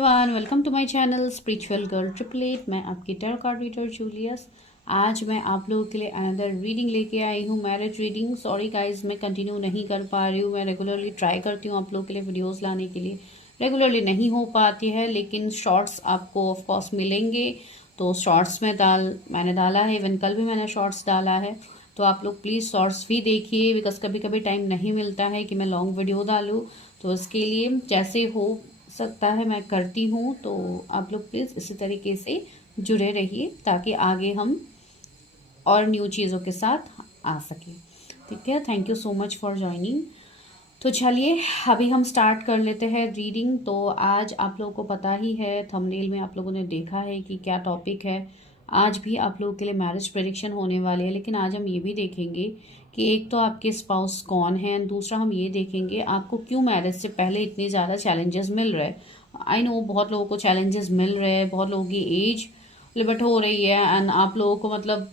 Everyone, welcome to my channel spiritual girl 888। मैं आपकी tarot card reader Julius. आज मैं आप लोगों के लिए अनदर रीडिंग लेके आई हूँ, मैरिज रीडिंग। सॉरी गाइस, मैं कंटिन्यू नहीं कर पा रही हूँ। मैं रेगुलरली ट्राई करती हूँ आप लोगों के लिए वीडियोस लाने के लिए, रेगुलरली नहीं हो पाती है, लेकिन शॉर्ट्स आपको ऑफ कोर्स मिलेंगे। तो शॉर्ट्स में मैंने डाला है, इवन कल भी मैंने शॉर्ट्स डाला है। तो आप लोग प्लीज़ शॉर्ट्स भी देखिए, बिकॉज कभी कभी टाइम नहीं मिलता है कि मैं लॉन्ग वीडियो डालूँ। तो इसके लिए जैसे हो सकता है मैं करती हूँ। तो आप लोग प्लीज़ इसी तरीके से जुड़े रहिए ताकि आगे हम और न्यू चीज़ों के साथ आ सकें। ठीक है, thank you so much for joining. तो चलिए अभी हम स्टार्ट कर लेते हैं रीडिंग। तो आज आप लोगों को पता ही है, थंबनेल में आप लोगों ने देखा है कि क्या टॉपिक है। आज भी आप लोगों के लिए मैरिज प्रेडिक्शन होने वाले हैं, लेकिन आज हम ये भी देखेंगे कि एक तो आपके स्पाउस कौन है, दूसरा हम ये देखेंगे आपको क्यों मैरिज से पहले इतने ज़्यादा चैलेंजेस मिल रहे हैं। आई नो बहुत लोगों को चैलेंजेस मिल रहे हैं, बहुत लोगों की एज लिमिट हो रही है, एंड आप लोगों को मतलब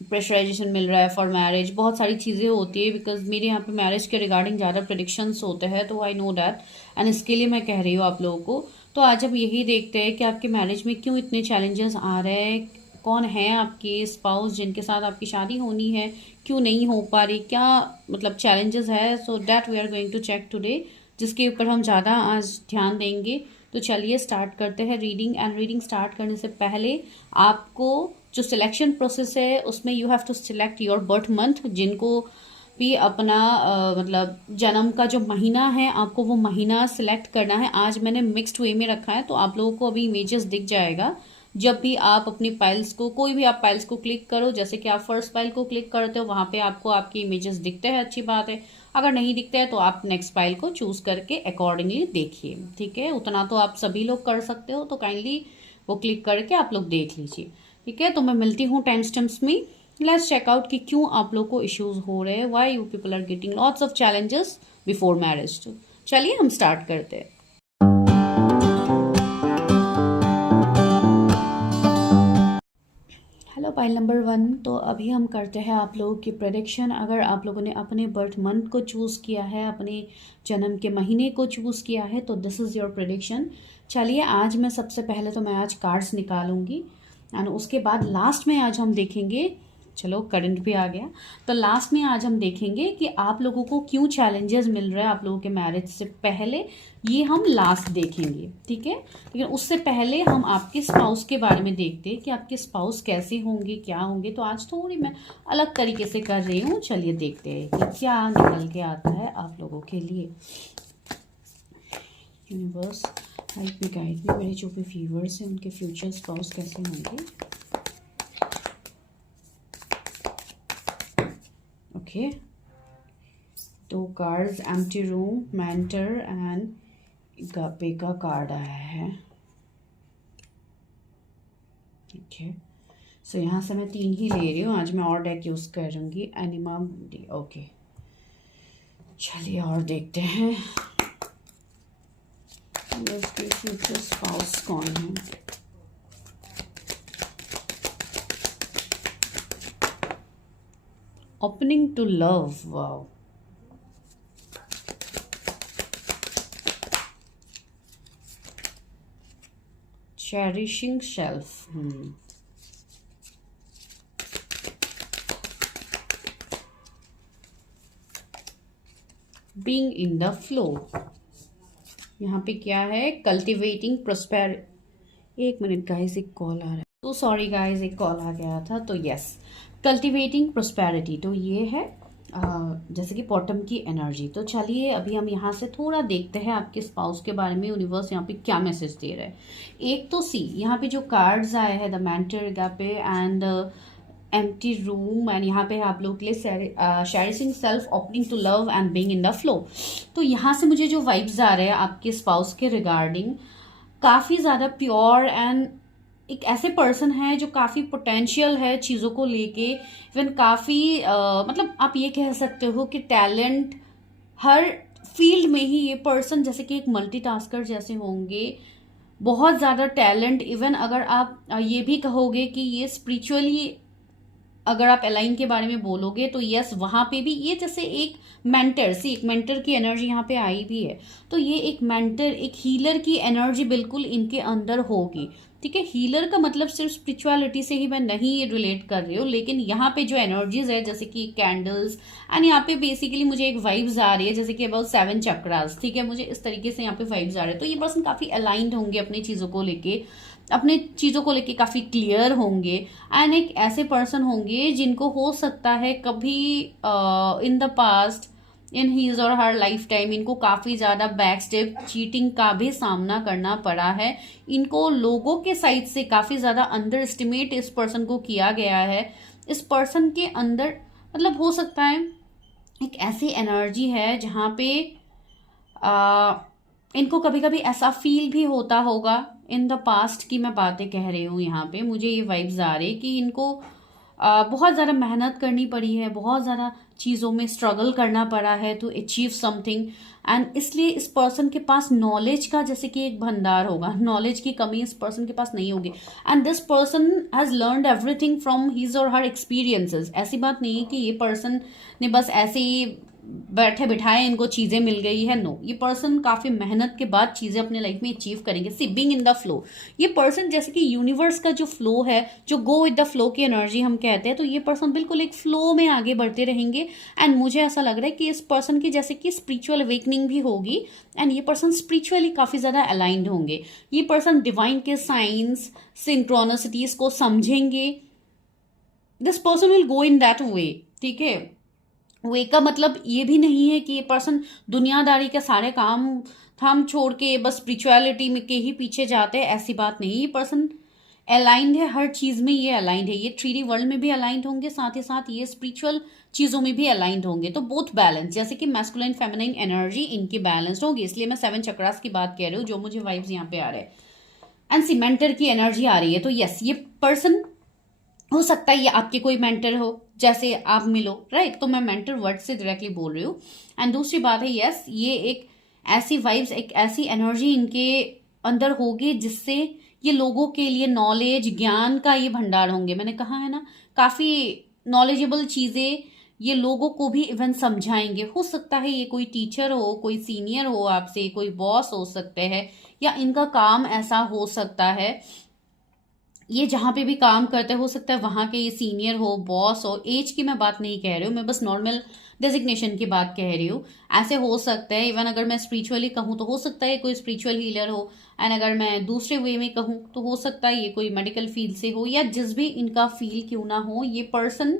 प्रेशराइजेशन मिल रहा है फॉर मैरिज। बहुत सारी चीज़ें होती है, बिकॉज मेरे यहाँ पे मैरिज के रिगार्डिंग ज़्यादा प्रेडिक्शंस होते हैं। तो आई नो डैट, एंड इसके लिए मैं कह रही हूँ आप लोगों को। तो आज हम यही देखते हैं कि आपके मैरिज में क्यों इतने चैलेंजेस आ रहे हैं, कौन है आपके स्पाउस जिनके साथ आपकी शादी होनी है, क्यों नहीं हो पा रही, क्या मतलब चैलेंजेस है। So that we are going to check today, जिसके ऊपर हम ज़्यादा आज ध्यान देंगे। तो चलिए स्टार्ट करते हैं रीडिंग। एंड रीडिंग स्टार्ट करने से पहले आपको जो सिलेक्शन प्रोसेस है उसमें you have to select your birth month. जिनको भी अपना मतलब जन्म का जो महीना है, आपको वो महीना सिलेक्ट करना है। आज मैंने मिक्स्ड वे में रखा है, तो आप लोगों को अभी इमेजेस दिख जाएगा जब भी आप अपनी फाइल्स को, कोई भी आप फाइल्स को क्लिक करो। जैसे कि आप फर्स्ट फाइल को क्लिक करते हो, वहां पे आपको आपकी इमेजेस दिखते हैं, अच्छी बात है। अगर नहीं दिखते हैं तो आप नेक्स्ट फाइल को चूज करके अकॉर्डिंगली देखिए। ठीक है, उतना तो आप सभी लोग कर सकते हो, तो काइंडली वो क्लिक करके आप लोग देख लीजिए। ठीक है, तो मैं मिलती हूँ टाइम स्टैम्प्स में। लेट्स चेक आउट कि क्यों आप लोग को इश्यूज हो रहे हैं, why you people are getting lots of challenges before marriage. तो चलिए हम स्टार्ट करते हैं। Hello pile number 1। तो अभी हम करते हैं आप लोगों की प्रेडिक्शन। अगर आप लोगों ने अपने बर्थ मंथ को चूज़ किया है, अपने जन्म के महीने को चूज़ किया है, तो दिस इज़ योर प्रेडिक्शन। चलिए आज मैं सबसे पहले तो मैं आज कार्ड्स निकालूंगी, एंड उसके बाद लास्ट में आज हम देखेंगे, चलो करंट भी आ गया, तो लास्ट में आज हम देखेंगे कि आप लोगों को क्यों चैलेंजेस मिल रहे हैं आप लोगों के मैरिज से पहले। ये हम लास्ट देखेंगे, ठीक है। लेकिन उससे पहले हम आपके स्पाउस के बारे में देखते हैं कि आपके स्पाउस कैसे होंगे, क्या होंगे। तो आज थोड़ी मैं अलग तरीके से कर रही हूँ। चलिए देखते हैं कि क्या निकल के आता है आप लोगों के लिए। Universe help me, guide me, मेरे जो भी व्यूअर्स हैं उनके फ्यूचर स्पाउस कैसे होंगे। ओके, दो cards, empty room, mentor and गापे का कार्ड आया है। ठीक है, सो यहाँ से मैं 3 ही ले रही हूँ। आज मैं और डेक यूज़ करूँगी, एनिमा। ओके, चलिए और देखते हैं इसके फ्यूचर स्पाउस कौन है। Opening to love, wow. Cherishing self, being in the flow. यहाँ पे क्या है, कल्टिवेटिंग प्रोस्पेर। एक मिनट गाइस, एक कॉल आ रहा है, तो सॉरी गाइस, एक कॉल आ गया था। तो यस, कल्टिवेटिंग प्रोस्पेरिटी, तो ये है जैसे कि बॉटम की एनर्जी। तो चलिए अभी हम यहाँ से थोड़ा देखते हैं आपके स्पाउस के बारे में, यूनिवर्स यहाँ पे क्या मैसेज दे रहा है। एक तो सी, यहाँ पे जो कार्ड्स आए हैं, द मेंटर, गापे एंड एम्प्टी रूम, एंड यहाँ पे आप लोग के लिए cherishing self, opening to love and being in the flow. तो यहाँ से मुझे जो वाइब्स आ रहे हैं आपके स्पाउस के रिगार्डिंग, काफ़ी ज़्यादा प्योर एंड एक ऐसे पर्सन है जो काफ़ी पोटेंशियल है चीज़ों को लेके। इवन काफ़ी मतलब आप ये कह सकते हो कि टैलेंट हर फील्ड में ही ये पर्सन जैसे कि एक मल्टीटास्कर जैसे होंगे, बहुत ज़्यादा टैलेंट। इवन अगर आप ये भी कहोगे कि ये स्पिरिचुअली अगर आप अलाइन के बारे में बोलोगे तो यस, वहां पे भी ये जैसे एक मेंटर, सी एक मेंटर की एनर्जी यहाँ पे आई भी है। तो ये एक मेंटर, एक हीलर की एनर्जी बिल्कुल इनके अंदर होगी। ठीक है, हीलर का मतलब सिर्फ स्पिरिचुअलिटी से ही मैं नहीं रिलेट कर रही हूँ, लेकिन यहाँ पे जो एनर्जीज है जैसे कि कैंडल्स, एंड यहाँ पे बेसिकली मुझे एक वाइब्स आ रही है जैसे कि अबाउट 7 चक्रास। ठीक है, मुझे इस तरीके से यहाँ पे वाइब्स आ रहे हैं। तो ये पर्सन काफी अलाइंड होंगे अपनी चीजों को लेके, अपने चीजों को लेके काफी क्लियर होंगे। एंड एक ऐसे पर्सन होंगे जिनको हो सकता है कभी in the past, in his और हर लाइफ टाइम, इनको काफी ज्यादा बैक स्टेप चीटिंग का भी सामना करना पड़ा है। इनको लोगों के साइड से काफी ज्यादा अंडर एस्टिमेट इस पर्सन को किया गया है। इस पर्सन के अंदर मतलब हो सकता है एक ऐसी एनर्जी है जहां पे इनको कभी कभी ऐसा फील भी होता होगा इन द पास्ट की मैं बातें कह रही हूँ यहाँ पे। मुझे ये वाइब्स आ रही कि इनको बहुत ज़्यादा मेहनत करनी पड़ी है, बहुत ज़्यादा चीज़ों में स्ट्रगल करना पड़ा है टू अचीव समथिंग। एंड इसलिए इस पर्सन के पास नॉलेज का जैसे कि एक भंडार होगा, नॉलेज की कमी इस पर्सन के पास नहीं होगी। And this person has learned everything from his और हर एक्सपीरियंसेस। ऐसी बात नहीं है कि ये पर्सन ने बस ऐसे ही बैठे बिठाए इनको चीजें मिल गई है, नो। ये पर्सन काफी मेहनत के बाद चीजें अपने लाइफ में अचीव करेंगे। सी बीइंग इन द फ्लो, ये पर्सन जैसे कि यूनिवर्स का जो फ्लो है, जो गो विद द फ्लो की एनर्जी हम कहते हैं, तो ये पर्सन बिल्कुल एक फ्लो में आगे बढ़ते रहेंगे। एंड मुझे ऐसा लग रहा है कि इस पर्सन की जैसे कि स्पिरिचुअल अवेकनिंग भी होगी, एंड ये पर्सन स्पिरिचुअली काफी ज्यादा अलाइंड होंगे। ये पर्सन डिवाइन के साइंस, सिंक्रोनिसिटीज को समझेंगे। This person will go in that way. ठीक है, वे का मतलब ये भी नहीं है कि ये पर्सन दुनियादारी के सारे काम थाम छोड़ के बस स्पिरिचुअलिटी में के ही पीछे जाते हैं, ऐसी बात नहीं। ये पर्सन अलाइंड है, हर चीज में ये अलाइंड है। ये 3D वर्ल्ड में भी अलाइंड होंगे, साथ ही साथ ये स्पिरिचुअल चीजों में भी अलाइंड होंगे। तो बोथ बैलेंस, जैसे कि मैस्कुलाइन फेमिनाइन एनर्जी इनकी बैलेंस्ड होगी, इसलिए मैं 7 चक्रास की बात कह रही हूँ, जो मुझे वाइब्स यहाँ पे आ रहे हैं। एंड सीमेंटर की एनर्जी आ रही है। तो यस, ये पर्सन हो सकता है ये आपके कोई मेंटर हो, जैसे आप मिलो, राइट। तो मैं मेंटर वर्ड से डायरेक्टली बोल रही हूँ। एंड दूसरी बात है, यस, ये एक ऐसी वाइब्स, एक ऐसी एनर्जी इनके अंदर होगी जिससे ये लोगों के लिए नॉलेज, ज्ञान का ये भंडार होंगे। मैंने कहा है ना, काफी नॉलेजेबल चीजें ये लोगों को भी इवन समझाएंगे। हो सकता है ये कोई टीचर हो, कोई सीनियर हो आपसे, कोई बॉस हो सकते हैं, या इनका काम ऐसा हो सकता है, ये जहाँ पे भी काम करते हो सकता है वहाँ के ये सीनियर हो, बॉस हो। एज की मैं बात नहीं कह रही हूँ, मैं बस नॉर्मल डेजिग्नेशन की बात कह रही हूँ। ऐसे हो सकता है। इवन अगर मैं स्पिरिचुअली कहूँ तो हो सकता है कोई स्पिरिचुअल हीलर हो, एंड अगर मैं दूसरे वे में कहूँ तो हो सकता है ये कोई मेडिकल फील्ड से हो, या जिस भी इनका फील्ड क्यों ना हो, ये पर्सन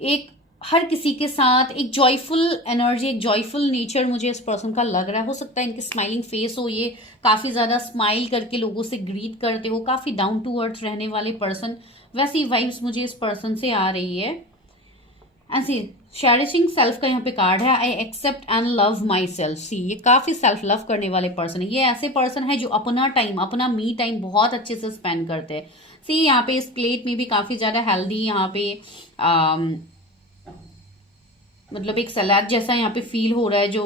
एक हर किसी के साथ एक जॉयफुल एनर्जी, एक जॉयफुल नेचर मुझे इस पर्सन का लग रहा है। हो सकता है इनके स्माइलिंग फेस हो, ये काफी ज्यादा स्माइल करके लोगों से ग्रीट करते हो, काफी डाउन टू अर्थ रहने वाले पर्सन। वैसी वाइब्स मुझे इस पर्सन से आ रही है। ऐसी शेरिशिंग सेल्फ का यहाँ पे कार्ड है, I accept and love myself. See, ये काफी सेल्फ लव करने वाले पर्सन है। ये ऐसे पर्सन है जो अपना टाइम, अपना मी टाइम बहुत अच्छे से स्पेंड करते हैं। सी, यहाँ पे इस प्लेट में भी काफी ज्यादा हेल्दी, यहाँ पे मतलब एक सलाद जैसा यहाँ पे फील हो रहा है जो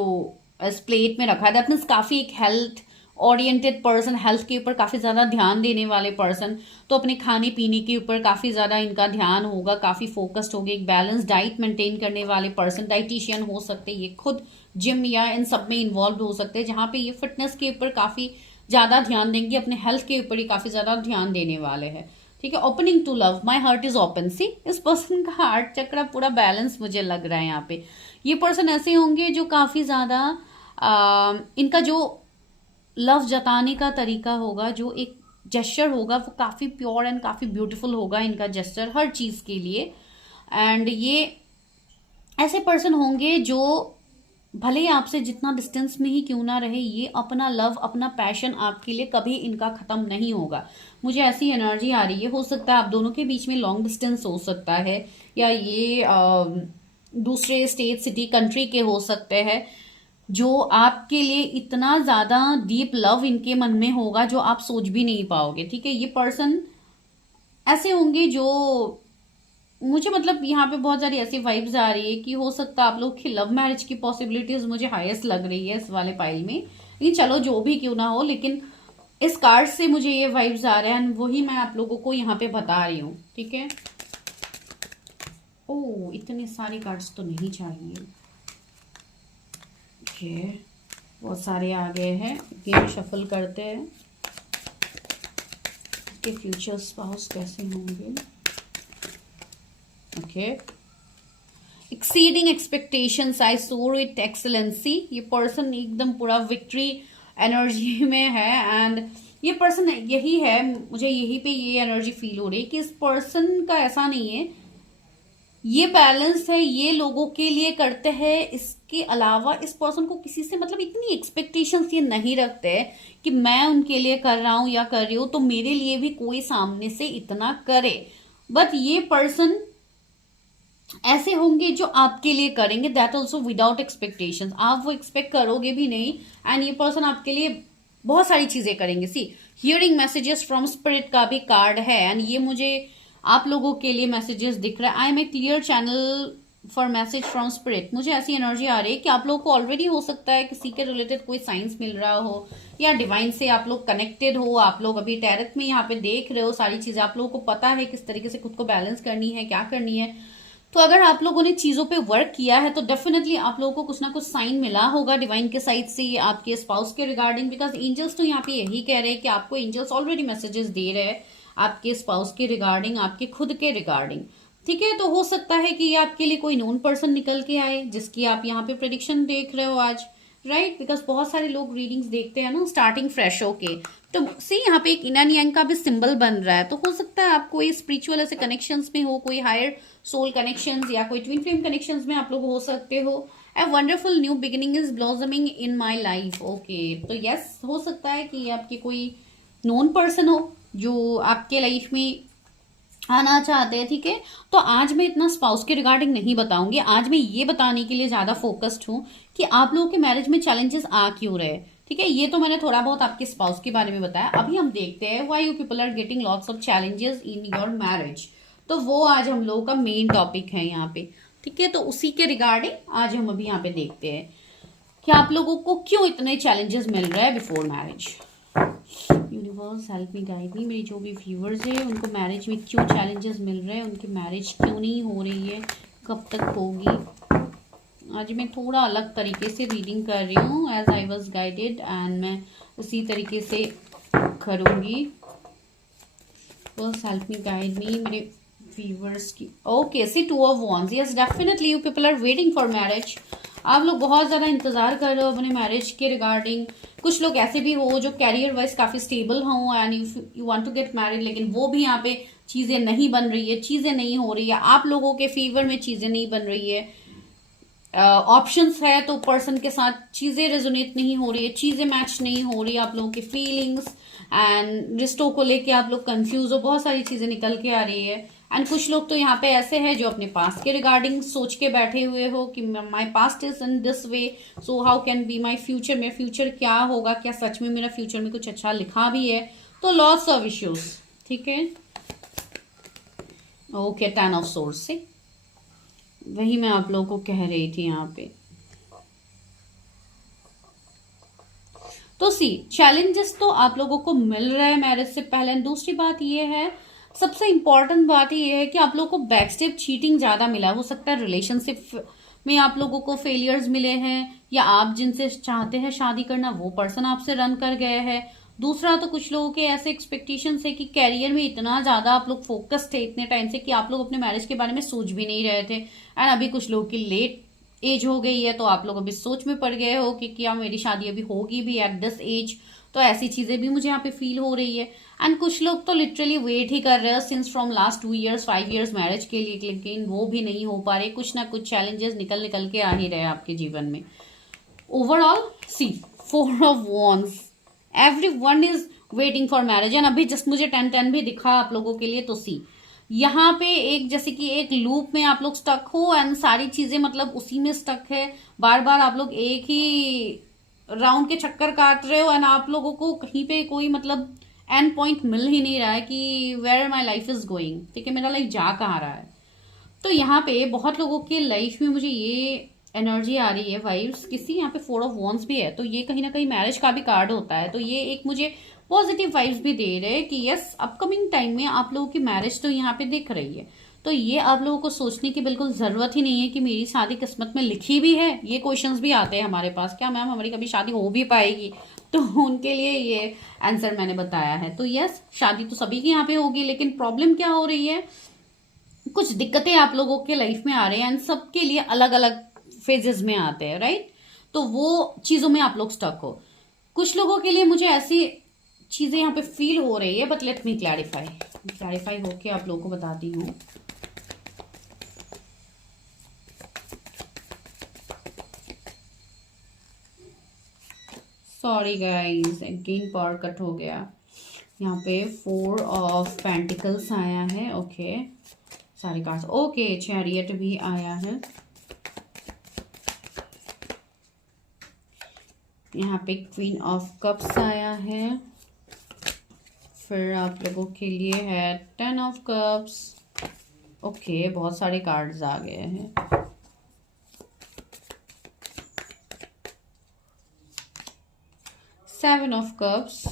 इस प्लेट में रखा है। दैट मीन्स काफी एक हेल्थ ओरिएंटेड पर्सन, हेल्थ के ऊपर काफी ज्यादा ध्यान देने वाले पर्सन। तो अपने खाने पीने के ऊपर काफी ज्यादा इनका ध्यान होगा, काफी फोकस्ड होगी। एक बैलेंस डाइट मेंटेन करने वाले पर्सन, डाइटिशियन हो सकते हैं, ये खुद जिम या इन सब में इन्वॉल्व हो सकते हैं, जहाँ पे ये फिटनेस के ऊपर काफी ज्यादा ध्यान देंगे, अपने हेल्थ के ऊपर ही काफी ज्यादा ध्यान देने वाले हैं। ठीक है, opening to love, my heart is open. See, इस पर्सन का हार्ट चक्र पूरा बैलेंस मुझे लग रहा है यहाँ पे। ये पर्सन ऐसे होंगे जो काफी ज्यादा इनका जो लव जताने का तरीका होगा, जो एक जेस्चर होगा, वो काफी प्योर एंड काफी ब्यूटीफुल होगा इनका जेस्चर हर चीज के लिए। एंड ये ऐसे पर्सन होंगे जो भले ही आपसे जितना डिस्टेंस में ही क्यों ना रहे, ये अपना लव, अपना पैशन आपके लिए कभी इनका खत्म नहीं होगा। मुझे ऐसी एनर्जी आ रही है। हो सकता है आप दोनों के बीच में लॉन्ग डिस्टेंस हो सकता है, या ये दूसरे स्टेट, सिटी, कंट्री के हो सकते हैं, जो आपके लिए इतना ज्यादा डीप लव इनके मन में होगा जो आप सोच भी नहीं पाओगे। ठीक है, ये पर्सन ऐसे होंगे जो मुझे मतलब यहाँ पे बहुत सारी ऐसी वाइब्स आ रही है कि हो सकता है आप लोग की लव मैरिज की पॉसिबिलिटीज मुझे हाईएस्ट लग रही है इस वाले पाइल में। लेकिन चलो जो भी क्यों ना हो, लेकिन इस कार्ड से मुझे ये वाइब्स आ रहे हैं, वही मैं आप लोगों को यहाँ पे बता रही हूँ। ठीक है, ओ, इतने सारे कार्ड्स तो नहीं चाहिए। ओके, बहुत सारे आ गए हैं। गेम शफल करते हैं कि फ्यूचर स्पाउस कैसे होंगे। Okay, exceeding expectations, I so it excellency. ये पर्सन एकदम पूरा विक्ट्री एनर्जी में है एंड ये पर्सन यही है, मुझे यही पे ये एनर्जी फील हो रही है कि इस पर्सन का ऐसा नहीं है, ये बैलेंस है, ये लोगों के लिए करते हैं। इसके अलावा इस पर्सन को किसी से मतलब इतनी एक्सपेक्टेशंस ये नहीं रखते कि मैं उनके लिए कर रहा हूं या कर रही हूं तो मेरे लिए भी कोई सामने से इतना करे। बट ये पर्सन ऐसे होंगे जो आपके लिए करेंगे, दैट ऑल्सो विदाउट एक्सपेक्टेशंस। आप वो एक्सपेक्ट करोगे भी नहीं एंड ये पर्सन आपके लिए बहुत सारी चीजें करेंगे। सी, हियरिंग मैसेजेस फ्रॉम स्पिरिट का भी कार्ड है एंड ये मुझे आप लोगों के लिए मैसेजेस दिख रहा है। I am a clear channel for message from spirit. मुझे ऐसी एनर्जी आ रही है कि आप लोगों को ऑलरेडी हो सकता है किसी के रिलेटेड कोई साइंस मिल रहा हो या डिवाइन से आप लोग कनेक्टेड हो। आप लोग अभी डायरेक्ट में यहाँ पे देख रहे हो सारी चीजें, आप लोगों को पता है किस तरीके से खुद को बैलेंस करनी है, क्या करनी है। तो अगर आप लोगों ने चीजों पे वर्क किया है तो डेफिनेटली आप लोगों को कुछ ना कुछ साइन मिला होगा डिवाइन के साइड से आपके स्पाउस के रिगार्डिंग। बिकॉज एंजल्स तो यहाँ पे यही कह रहे हैं कि आपको एंजल्स ऑलरेडी मैसेजेस दे रहे हैं आपके स्पाउस के रिगार्डिंग, आपके खुद के रिगार्डिंग। ठीक है, तो हो सकता है कि ये आपके लिए कोई नोन पर्सन निकल के आए जिसकी आप यहाँ पे प्रेडिक्शन देख रहे हो आज, राइट। बिकॉज बहुत सारे लोग रीडिंग्स देखते हैं ना स्टार्टिंग फ्रेश होके, तो सी यहाँ पे एक इनर यांग का भी सिंबल बन रहा है। तो हो सकता है आप कोई स्पिरिचुअल ऐसे कनेक्शंस में हो, कोई हायर सोल कनेक्शंस या कोई ट्विन फ्लेम कनेक्शंस में आप लोग हो सकते हो। A wonderful new beginning is blossoming in my life. Okay, तो यस, हो सकता है कि आपके कोई नोन पर्सन हो जो आपके लाइफ में आना चाहते हैं। ठीक है, तो आज मैं इतना स्पाउस के रिगार्डिंग नहीं बताऊंगी। आज मैं ये बताने के लिए ज्यादा फोकस्ड हूँ कि आप लोगों के मैरिज में चैलेंजेस आ क्यों रहे। ठीक है, ये तो मैंने थोड़ा बहुत आपके स्पाउस के बारे में बताया। अभी हम देखते हैं why you people are getting lots of challenges in your marriage. तो वो आज हम लोगों का मेन टॉपिक है यहाँ पे। ठीक है, तो उसी के रिगार्डिंग आज हम अभी यहाँ पे देखते हैं कि आप लोगों को क्यों इतने चैलेंजेस मिल रहे हैं before marriage. Universe help me, guide me. मेरी जो भी व्यूअर्स है उनको मैरिज में क्यों चैलेंजेस मिल रहे हैं, उनकी मैरिज क्यों नहीं हो रही है, कब तक होगी। आज मैं थोड़ा अलग तरीके से रीडिंग कर रही हूँ as I was guided and मैं उसी तरीके से करूँगी। बस हेल्प मी, गाइड मी मेरे व्यूअर्स की। Okay, see, 2 of Wands। Yes, definitely you people are waiting for marriage. आप लोग बहुत ज्यादा इंतजार कर रहे हो अपने मैरिज के रिगार्डिंग। कुछ लोग ऐसे भी हो जो कैरियर वाइज काफी स्टेबल हो and you want to get married, लेकिन वो भी यहाँ पे चीजें नहीं बन रही है, चीजें नहीं हो रही है, आप लोगों के फेवर में चीजें नहीं बन रही है। ऑप्शंस है तो पर्सन के साथ चीजें रेजोनेट नहीं हो रही है, चीजें मैच नहीं हो रही है, आप लोगों की फीलिंग्स एंड रिश्तों को लेके आप लोग कंफ्यूज हो, बहुत सारी चीजें निकल के आ रही है। एंड कुछ लोग तो यहाँ पे ऐसे हैं जो अपने पास्ट के रिगार्डिंग सोच के बैठे हुए हो कि my past is in this way, so how can be my future. मेरा फ्यूचर क्या होगा, क्या सच में मेरा फ्यूचर में कुछ अच्छा लिखा भी है। तो लॉट्स ऑफ इश्यूज। ठीक है, ओके, 10 of Swords से वही मैं आप लोगों को कह रही थी यहाँ पे। तो सी, चैलेंजेस तो आप लोगों को मिल रहा है मैरिज से पहले। दूसरी बात ये है, सबसे इंपॉर्टेंट बात ये है कि आप लोगों को बैकस्टेप चीटिंग ज्यादा मिला। हो सकता है रिलेशनशिप में आप लोगों को फेलियर्स मिले हैं या आप जिनसे चाहते हैं शादी करना वो पर्सन आपसे रन कर गए हैं। दूसरा, तो कुछ लोगों के ऐसे एक्सपेक्टेशंस है कि कैरियर में इतना ज्यादा आप लोग फोकस्ड थे इतने टाइम से कि आप लोग अपने मैरिज के बारे में सोच भी नहीं रहे थे। एंड अभी कुछ लोगों की लेट एज हो गई है तो आप लोग अभी सोच में पड़ गए हो कि क्या मेरी शादी अभी होगी भी एट दिस एज। तो ऐसी चीजें भी मुझे यहाँ पे फील हो रही है। एंड कुछ लोग तो लिटरली वेट ही कर रहे हैं since from last 2 years 5 years marriage के लिए, लेकिन वो भी नहीं हो पा रहे। कुछ ना कुछ चैलेंजेस निकल निकल के आ ही रहे आपके जीवन में। Overall see, 4 of Wands, everyone is waiting for marriage। And अभी जस्ट मुझे 10-10 भी दिखा आप लोगों के लिए। तो सी, यहाँ पे एक जैसे कि एक लूप में आप लोग स्टक हो एंड सारी चीजें मतलब उसी में स्टक है। बार बार आप लोग एक ही राउंड के चक्कर काट रहे हो एंड आप लोगों को कहीं पे कोई मतलब एंड पॉइंट मिल ही नहीं रहा है कि where my life is going. ठीक है, मेरा लाइफ जा कहाँ रहा है। तो यहाँ पे बहुत लोगों के लाइफ में मुझे ये एनर्जी आ रही है, वाइब्स। किसी यहाँ पे 4 of Wands भी है तो ये कहीं ना कहीं मैरिज का भी कार्ड होता है। तो ये एक मुझे पॉजिटिव वाइब्स भी दे रहे हैं कि यस, अपकमिंग टाइम में आप लोगों की मैरिज तो यहाँ पे दिख रही है। तो ये आप लोगों को सोचने की बिल्कुल ज़रूरत ही नहीं है कि मेरी शादी किस्मत में लिखी भी है। ये क्वेश्चंस भी आते हैं हमारे पास, क्या मैम हमारी कभी शादी हो भी पाएगी? तो उनके लिए ये आंसर मैंने बताया है। तो यस, शादी तो सभी की यहाँ पे होगी, लेकिन प्रॉब्लम क्या हो रही है, कुछ दिक्कतें आप लोगों के लाइफ में आ रहे हैं एंड सबके लिए अलग अलग फेजेस में आते हैं, राइट? तो वो चीज़ों में आप लोग स्टक हो। कुछ लोगों के लिए मुझे ऐसी चीज़ें यहाँ पे फील हो रही है, बट लेट मी क्लैरिफाई होके आप लोगों को बताती हूँ। Sorry guys, again power cut हो गया। यहाँ पे 4 ऑफ पेंटिकल्स आया है, ओके, सारे कार्ड्स, ओके, चैरियट भी आया है। यहाँ पे क्वीन ऑफ कप्स आया है। फिर आप लोगों के लिए है 10 ऑफ कप्स, ओके, बहुत सारे कार्ड्स आ गए हैं। Seven of cups,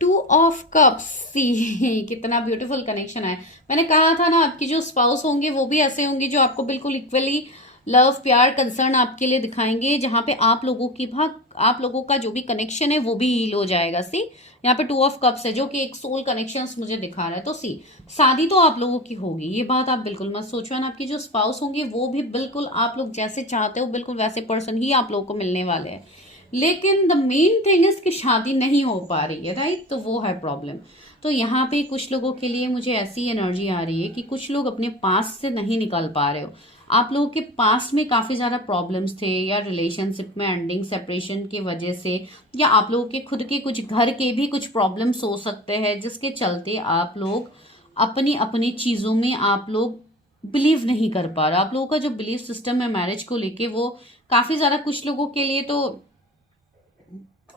2 of cups, see कितना ब्यूटीफुल कनेक्शन है। मैंने कहा था ना, आपकी जो स्पाउस होंगे वो भी ऐसे होंगे जो आपको बिल्कुल इक्वली लव, प्यार, कंसर्न आपके लिए दिखाएंगे, जहां पे आप लोगों का जो भी कनेक्शन है वो भी हील हो जाएगा। सी, यहाँ पे 2 ऑफ कप्स है जो कि एक सोल कनेक्शन मुझे दिखा रहा है। तो सी, शादी तो आप लोगों की होगी, ये बात आप बिल्कुल मत सोचो। और आपकी जो स्पाउस होंगे वो भी बिल्कुल आप लोग जैसे चाहते हो बिल्कुल वैसे पर्सन ही आप लोगों को मिलने वाले हैं। लेकिन द मेन थिंग इज कि शादी नहीं हो पा रही है, राइट? तो वो है प्रॉब्लम। तो यहाँ पे कुछ लोगों के लिए मुझे ऐसी एनर्जी आ रही है कि कुछ लोग अपने पास से नहीं निकल पा रहे हो। आप लोगों के पास में काफी ज्यादा प्रॉब्लम्स थे, या रिलेशनशिप में एंडिंग, सेपरेशन की वजह से, या आप लोगों के खुद के कुछ घर के भी कुछ प्रॉब्लम्स हो सकते हैं, जिसके चलते आप लोग अपनी अपनी चीजों में आप लोग बिलीव नहीं कर पा रहे। आप लोगों का जो बिलीव सिस्टम है मैरिज को लेके वो काफी ज्यादा, कुछ लोगों के लिए तो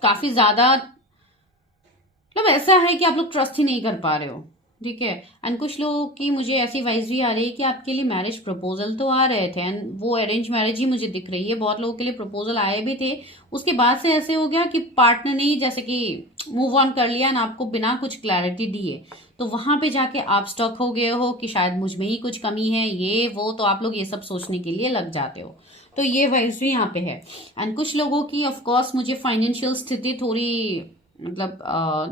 काफी ज्यादा, मतलब ऐसा है कि आप लोग ट्रस्ट ही नहीं कर पा रहे हो, ठीक है? एंड कुछ लोगों की मुझे ऐसी वाइज भी आ रही है कि आपके लिए मैरिज प्रपोजल तो आ रहे थे एंड वो अरेंज मैरिज ही मुझे दिख रही है। बहुत लोगों के लिए प्रपोजल आए भी थे, उसके बाद से ऐसे हो गया कि पार्टनर ने जैसे कि मूव ऑन कर लिया एंड आपको बिना कुछ क्लैरिटी दिए, तो वहां पे जाके आप स्टक हो गए हो कि शायद मुझ में ही कुछ कमी है, ये वो, तो आप लोग ये सब सोचने के लिए लग जाते हो। तो ये वाइज भी यहाँ पे है। एंड कुछ लोगों की ऑफकोर्स मुझे फाइनेंशियल स्थिति थोड़ी मतलब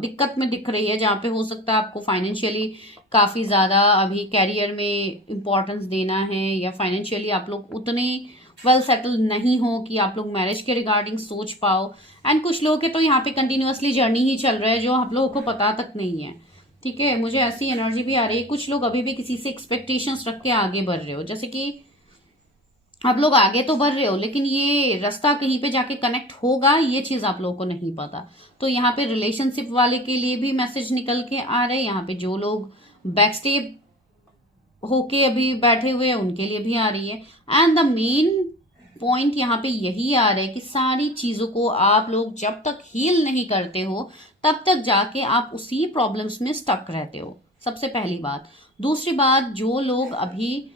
दिक्कत में दिख रही है, जहाँ पे हो सकता है आपको फाइनेंशियली काफी ज्यादा अभी कैरियर में इम्पोर्टेंस देना है, या फाइनेंशियली आप लोग उतने वेल सेटल नहीं हो कि आप लोग मैरिज के रिगार्डिंग सोच पाओ। एंड कुछ लोग के तो यहाँ पे कंटिन्यूअसली जर्नी ही चल रहा है जो आप लोगों को पता तक नहीं है, ठीक है? मुझे ऐसी एनर्जी भी आ रही है, कुछ लोग अभी भी किसी से एक्सपेक्टेशंस रख के आगे बढ़ रहे हो, जैसे कि आप लोग आगे तो बढ़ रहे हो लेकिन ये रास्ता कहीं पे जाके कनेक्ट होगा, ये चीज आप लोगों को नहीं पता। तो यहाँ पे रिलेशनशिप वाले के लिए भी मैसेज निकल के आ रहे हैं, यहाँ पे जो लोग बैकस्टेप होके अभी बैठे हुए हैं उनके लिए भी आ रही है। एंड द मेन पॉइंट यहाँ पे यही आ रहा है कि सारी चीजों को आप लोग जब तक हील नहीं करते हो तब तक जाके आप उसी प्रॉब्लम्स में स्टक रहते हो, सबसे पहली बात। दूसरी बात, जो लोग अभी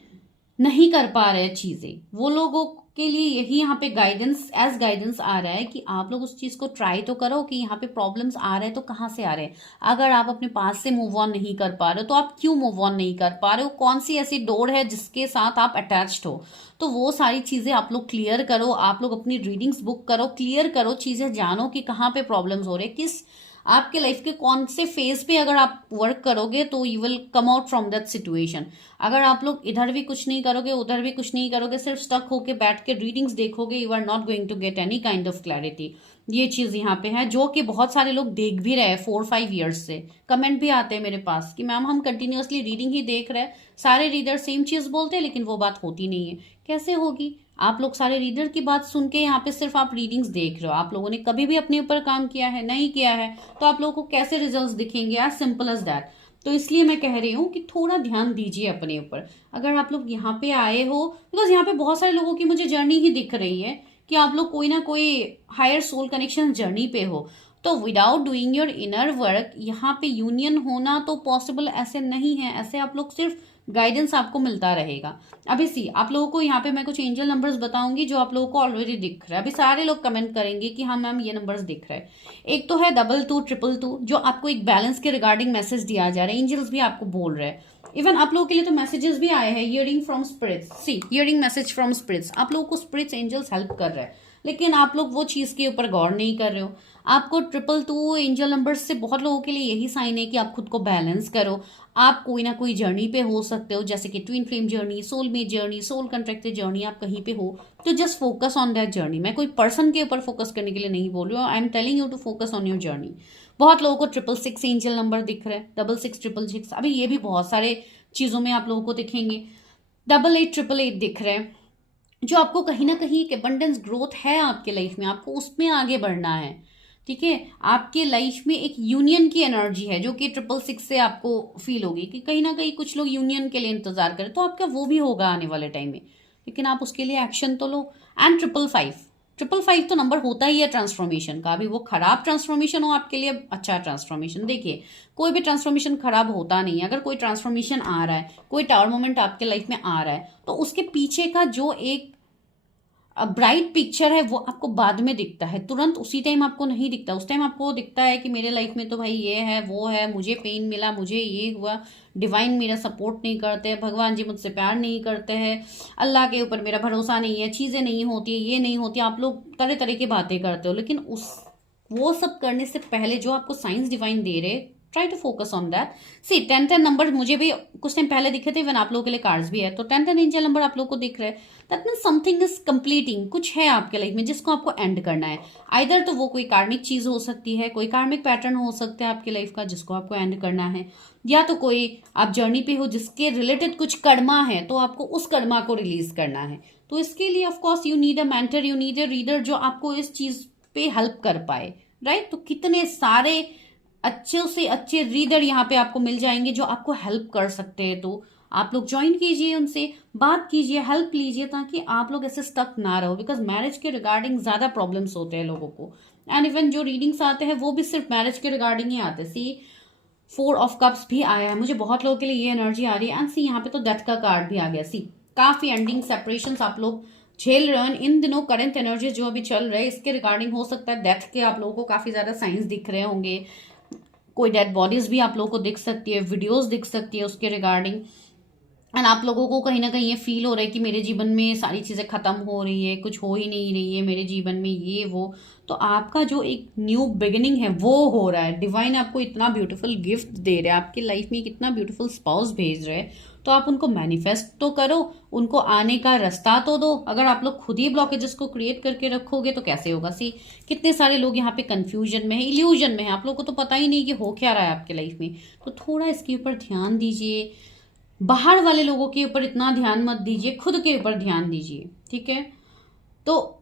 नहीं कर पा रहे चीजें, वो लोगों के लिए यही यहाँ पे गाइडेंस आ रहा है कि आप लोग उस चीज को ट्राई तो करो कि यहाँ पे प्रॉब्लम्स आ रहे हैं तो कहाँ से आ रहे हैं। अगर आप अपने पास से मूव ऑन नहीं कर पा रहे हो तो आप क्यों मूव ऑन नहीं कर पा रहे हो, कौन सी ऐसी डोर है जिसके साथ आप अटैच्ड हो, तो वो सारी चीजें आप लोग क्लियर करो। आप लोग अपनी रीडिंग्स बुक करो, क्लियर करो चीजें, जानो कि कहाँ पे प्रॉब्लम्स हो रहे हैं, किस आपके लाइफ के कौन से फेज पे अगर आप वर्क करोगे तो you will come out from that situation. अगर आप लोग इधर भी कुछ नहीं करोगे उधर भी कुछ नहीं करोगे, सिर्फ स्टक होके बैठ के रीडिंग्स देखोगे, you are not going to get any kind of clarity. ये चीज यहाँ पे है जो कि बहुत सारे लोग देख भी रहे हैं 4-5 ईयर्स से। कमेंट भी आते हैं मेरे पास कि मैम हम कंटिन्यूअसली रीडिंग ही देख रहे हैं, सारे रीडर सेम चीज बोलते हैं लेकिन वो बात होती नहीं है। कैसे होगी? आप लोग सारे रीडर की बात सुन के यहाँ पे सिर्फ आप रीडिंग्स देख रहे हो, आप लोगों ने कभी भी अपने ऊपर काम किया है नहीं किया है, तो आप लोगों को कैसे रिजल्ट्स दिखेंगे? As simple as that. तो इसलिए मैं कह रही हूँ कि थोड़ा ध्यान दीजिए अपने ऊपर। अगर आप लोग यहाँ पे आए हो, बिकॉज यहाँ पे बहुत सारे लोगों की मुझे जर्नी ही दिख रही है कि आप लोग कोई ना कोई हायर सोल कनेक्शन जर्नी पे हो, तो without doing your inner work यहाँ पे यूनियन होना तो पॉसिबल ऐसे नहीं है। ऐसे आप लोग सिर्फ गाइडेंस आपको मिलता रहेगा। अभी सी, आप लोगों को यहाँ पे मैं कुछ एंजल नंबर्स बताऊंगी जो आप लोगों को ऑलरेडी दिख रहा है। अभी सारे लोग कमेंट करेंगे कि हाँ मैम ये नंबर्स दिख रहा है। एक तो है 22 2 2 2 जो आपको एक बैलेंस के रिगार्डिंग मैसेज दिया जा रहा है, एंजल्स भी आपको बोल रहे हैं। इवन आप लोगों के लिए तो मैसेजेस भी आए हैं, hearing from spirits. See, hearing message from spirits, आप लोगों को स्पिरिट्स एंजल्स हेल्प कर रहे हैं, लेकिन आप लोग वो चीज के ऊपर गौर नहीं कर रहे हो। आपको 222 एंजल नंबर से बहुत लोगों के लिए यही साइन है कि आप खुद को बैलेंस करो। आप कोई ना कोई जर्नी पे हो सकते हो, जैसे कि twin flame journey, soulmate journey, soul contracted journey, आप कहीं पे हो तो just focus on that journey. मैं कोई पर्सन के ऊपर फोकस करने के लिए नहीं बोल रही हूँ, I am telling you to focus on your journey. बहुत लोगों को 666 एंजल नंबर दिख रहा है, 66 अभी ये भी बहुत सारे चीजों में आप लोगों को दिखेंगे। 8888 दिख रहे हैं, जो आपको कहीं ना कहीं एक एबंडेंस ग्रोथ है आपके लाइफ में, आपको उसमें आगे बढ़ना है। ठीक है, आपके लाइफ में एक यूनियन की एनर्जी है जो कि 666 से आपको फील होगी कि कहीं ना कहीं कुछ लोग यूनियन के लिए इंतजार करें, तो आपका वो भी होगा आने वाले टाइम में, लेकिन आप उसके लिए एक्शन तो लो। एंड 555 तो नंबर होता ही है ट्रांसफॉर्मेशन का, अभी वो खराब ट्रांसफॉर्मेशन हो आपके लिए अच्छा ट्रांसफॉर्मेशन। देखिए, कोई भी ट्रांसफॉर्मेशन खराब होता नहीं है। अगर कोई ट्रांसफॉर्मेशन आ रहा है, कोई टावर मोमेंट आपके लाइफ में आ रहा है, तो उसके पीछे का जो एक ब्राइट पिक्चर है वो आपको बाद में दिखता है, तुरंत उसी टाइम आपको नहीं दिखता। उस टाइम आपको दिखता है कि मेरे लाइफ में तो भाई ये है, वो है, मुझे पेन मिला, मुझे ये हुआ, डिवाइन मेरा सपोर्ट नहीं करते, भगवान जी मुझसे प्यार नहीं करते हैं, अल्लाह के ऊपर मेरा भरोसा नहीं है, चीज़ें नहीं होती है, ये नहीं होती। आप लोग तरह तरह की बातें करते हो, लेकिन वो सब करने से पहले जो आपको साइंस डिवाइन दे रहे, try to focus on that. See 10 number मुझे भी कुछ टाइम पहले दिखे थे, इवन आप लोगों के लिए कार्ड्स भी है, तो 10 एंजल नंबर आप लोगों को दिख रहे हैं। That means something is completing, कुछ है आपके लाइफ में जिसको आपको एंड करना है। आइदर तो वो कोई कार्मिक चीज हो सकती है, कोई कार्मिक पैटर्न हो सकता है आपके लाइफ का जिसको आपको एंड करना है, या तो कोई आप जर्नी पे हो जिसके रिलेटेड कुछ कर्मा है, तो आपको उस कर्मा को रिलीज करना है। तो इसके लिए of course you need a mentor, you need a reader जो आपको इस चीज पे हेल्प कर पाए, राइट। तो कितने सारे अच्छे से अच्छे रीडर यहाँ पे आपको मिल जाएंगे जो आपको हेल्प कर सकते हैं। तो आप लोग ज्वाइन कीजिए, उनसे बात कीजिए, हेल्प लीजिए, ताकि आप लोग ऐसे स्टक ना रहो। बिकॉज मैरिज के रिगार्डिंग ज्यादा प्रॉब्लम्स होते हैं लोगों को, एंड इवन जो रीडिंग्स आते हैं वो भी सिर्फ मैरिज के रिगार्डिंग ही आते हैं। सी 4 ऑफ कप्स भी आया है, मुझे बहुत लोगों के लिए ये एनर्जी आ रही है। एंड सी यहाँ पे तो डेथ का कार्ड भी आ गया। सी काफी एंडिंग सेपरेशन आप लोग झेल रहे हैं इन दिनों। करंट एनर्जी जो अभी चल रहे हैं इसके रिगार्डिंग हो सकता है डेथ के आप लोगों को काफी ज्यादा साइंस दिख रहे होंगे, कोई डेड बॉडीज भी आप लोगों को दिख सकती है, वीडियोस दिख सकती है उसके रिगार्डिंग। एंड आप लोगों को कहीं ना कहीं ये फील हो रहा है कि मेरे जीवन में सारी चीजें खत्म हो रही है, कुछ हो ही नहीं रही है मेरे जीवन में, ये वो। तो आपका जो एक न्यू बिगिनिंग है वो हो रहा है। डिवाइन आपको इतना ब्यूटीफुल गिफ्ट दे रहे हैं, आपकी लाइफ में कितना ब्यूटीफुल स्पाउस भेज रहे हैं, तो आप उनको मैनिफेस्ट तो करो, उनको आने का रास्ता तो दो। अगर आप लोग खुद ही ब्लॉकेजेस को क्रिएट करके रखोगे तो कैसे होगा। सी कितने सारे लोग यहाँ पे कंफ्यूजन में है, इल्यूजन में है, आप लोग को तो पता ही नहीं कि हो क्या रहा है आपके लाइफ में। तो थोड़ा इसके ऊपर ध्यान दीजिए, बाहर वाले लोगों के ऊपर इतना ध्यान मत दीजिए, खुद के ऊपर ध्यान दीजिए, ठीक है। तो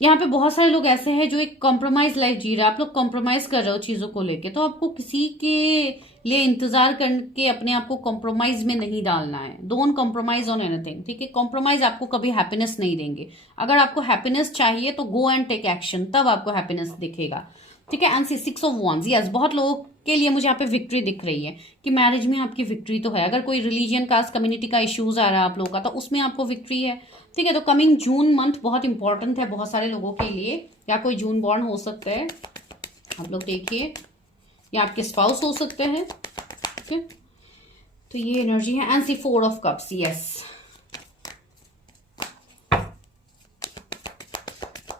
यहाँ पे बहुत सारे लोग ऐसे हैं जो एक कॉम्प्रोमाइज लाइफ जी रहे हैं, आप लोग कॉम्प्रोमाइज कर रहे हो चीजों को लेके, तो आपको किसी के लिए इंतजार करके अपने आप को कॉम्प्रोमाइज में नहीं डालना है। डोंट कॉम्प्रोमाइज ऑन एनीथिंग, ठीक है। कॉम्प्रोमाइज आपको कभी हैप्पीनेस नहीं देंगे। अगर आपको हैप्पीनेस चाहिए तो गो एंड टेक एक्शन, तब आपको हैप्पीनेस दिखेगा, ठीक है। एंड 6 ऑफ wands, यस, बहुत लोगों के लिए मुझे यहाँ पे विक्ट्री दिख रही है कि मैरिज में आपकी विक्ट्री तो है। अगर कोई रिलीजियन कास्ट कम्युनिटी का इश्यूज आ रहा है आप लोगों का, तो उसमें आपको विक्ट्री है, ठीक है। तो कमिंग जून मंथ बहुत इंपॉर्टेंट है बहुत सारे लोगों के लिए, या कोई जून बॉर्न हो सकता है आप लोग देखिए, या आपके स्पाउस हो सकते हैं, ठीक है। तो ये एनर्जी है। And see 4 of cups, yes.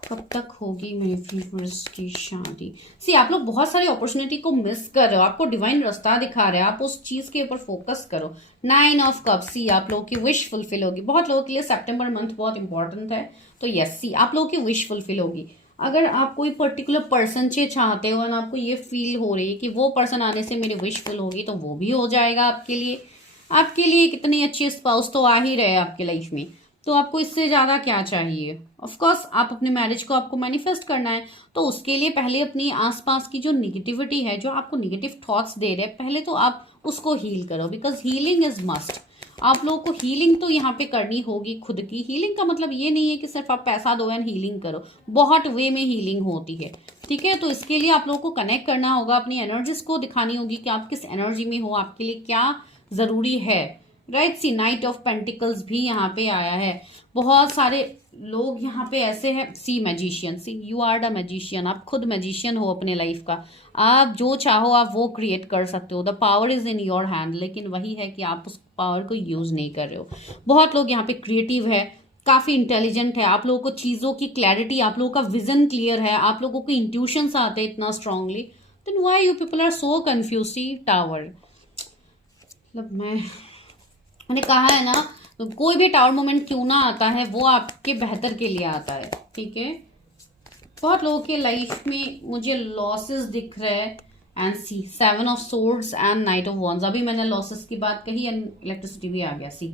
कब तक होगी मेरी व्यूअर्स की शादी। सी आप लोग बहुत सारी अपॉर्चुनिटी को मिस कर रहे हो, आपको डिवाइन रास्ता दिखा रहे हैं, आप उस चीज के ऊपर फोकस करो। 9 ऑफ कप्स, सी आप लोगों की विश फुलफिल होगी। बहुत लोगों के लिए सितंबर मंथ बहुत इंपॉर्टेंट है, तो यस, सी आप लोगों की विश फुलफिल होगी। अगर आप कोई पर्टिकुलर पर्सन से चाहते हो और आपको ये फील हो रही है कि वो पर्सन आने से मेरी विश फुल होगी, तो वो भी हो जाएगा आपके लिए। आपके लिए कितनी अच्छी स्पाउस तो आ ही रहे आपके लाइफ में, तो आपको इससे ज्यादा क्या चाहिए। ऑफ कोर्स आप अपने मैरिज को आपको मैनिफेस्ट करना है, तो उसके लिए पहले अपनी आसपास की जो निगेटिविटी है, जो आपको निगेटिव थॉट्स दे रहे हैं, पहले तो आप उसको हील करो, बिकॉज हीलिंग इज मस्ट। आप लोगों को हीलिंग तो यहाँ पे करनी होगी खुद की। हीलिंग का मतलब ये नहीं है कि सिर्फ आप पैसा दो एंड हीलिंग करो, बहुत वे में हीलिंग होती है, ठीक है। तो इसके लिए आप लोगों को कनेक्ट करना होगा, अपनी एनर्जीज को दिखानी होगी कि आप किस एनर्जी में हो, आपके लिए क्या जरूरी है, right. See knight of pentacles भी यहाँ पे आया है। बहुत सारे लोग यहाँ पे ऐसे हैं। See magician, see you are the magician, आप खुद मैजिशियन हो अपने लाइफ का। आप जो चाहो आप वो क्रिएट कर सकते हो। The power is in your hand, लेकिन वही है कि आप उस पावर को यूज नहीं कर रहे हो। बहुत लोग यहाँ पे क्रिएटिव है, काफी इंटेलिजेंट है, आप लोगों को चीजों की क्लैरिटी, आप लोगों का विजन क्लियर है, आप लोगों को इंट्यूशंस आते हैं इतना strongly. Then why you people are so confuse. See tower, मतलब मैंने कहा है ना, तो कोई भी टावर मोमेंट क्यों ना आता है वो आपके बेहतर के लिए आता है, ठीक है। बहुत लोगों के लाइफ में मुझे लॉसेस दिख रहे हैं। And see 7 of swords and knight of wands, अभी मैंने लॉसेस की बात कही एंड इलेक्ट्रिसिटी भी आ गया। सी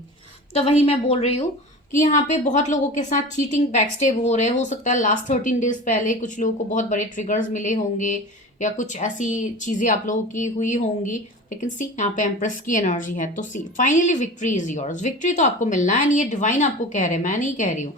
तो वही मैं बोल रही हूँ कि यहाँ पे बहुत लोगों के साथ चीटिंग, बैकस्टेप हो रहे, हो सकता है लास्ट 13 डेज पहले कुछ लोगों को बहुत बड़े ट्रिगर्स मिले होंगे या कुछ ऐसी चीजें आप लोगों की हुई होंगी। लेकिन सी यहाँ पे एम्प्रेस की एनर्जी है, तो see finally victory is yours. Victory तो आपको मिलना है, ये डिवाइन आपको कह रहे हैं, मैं नहीं कह रही हूँ।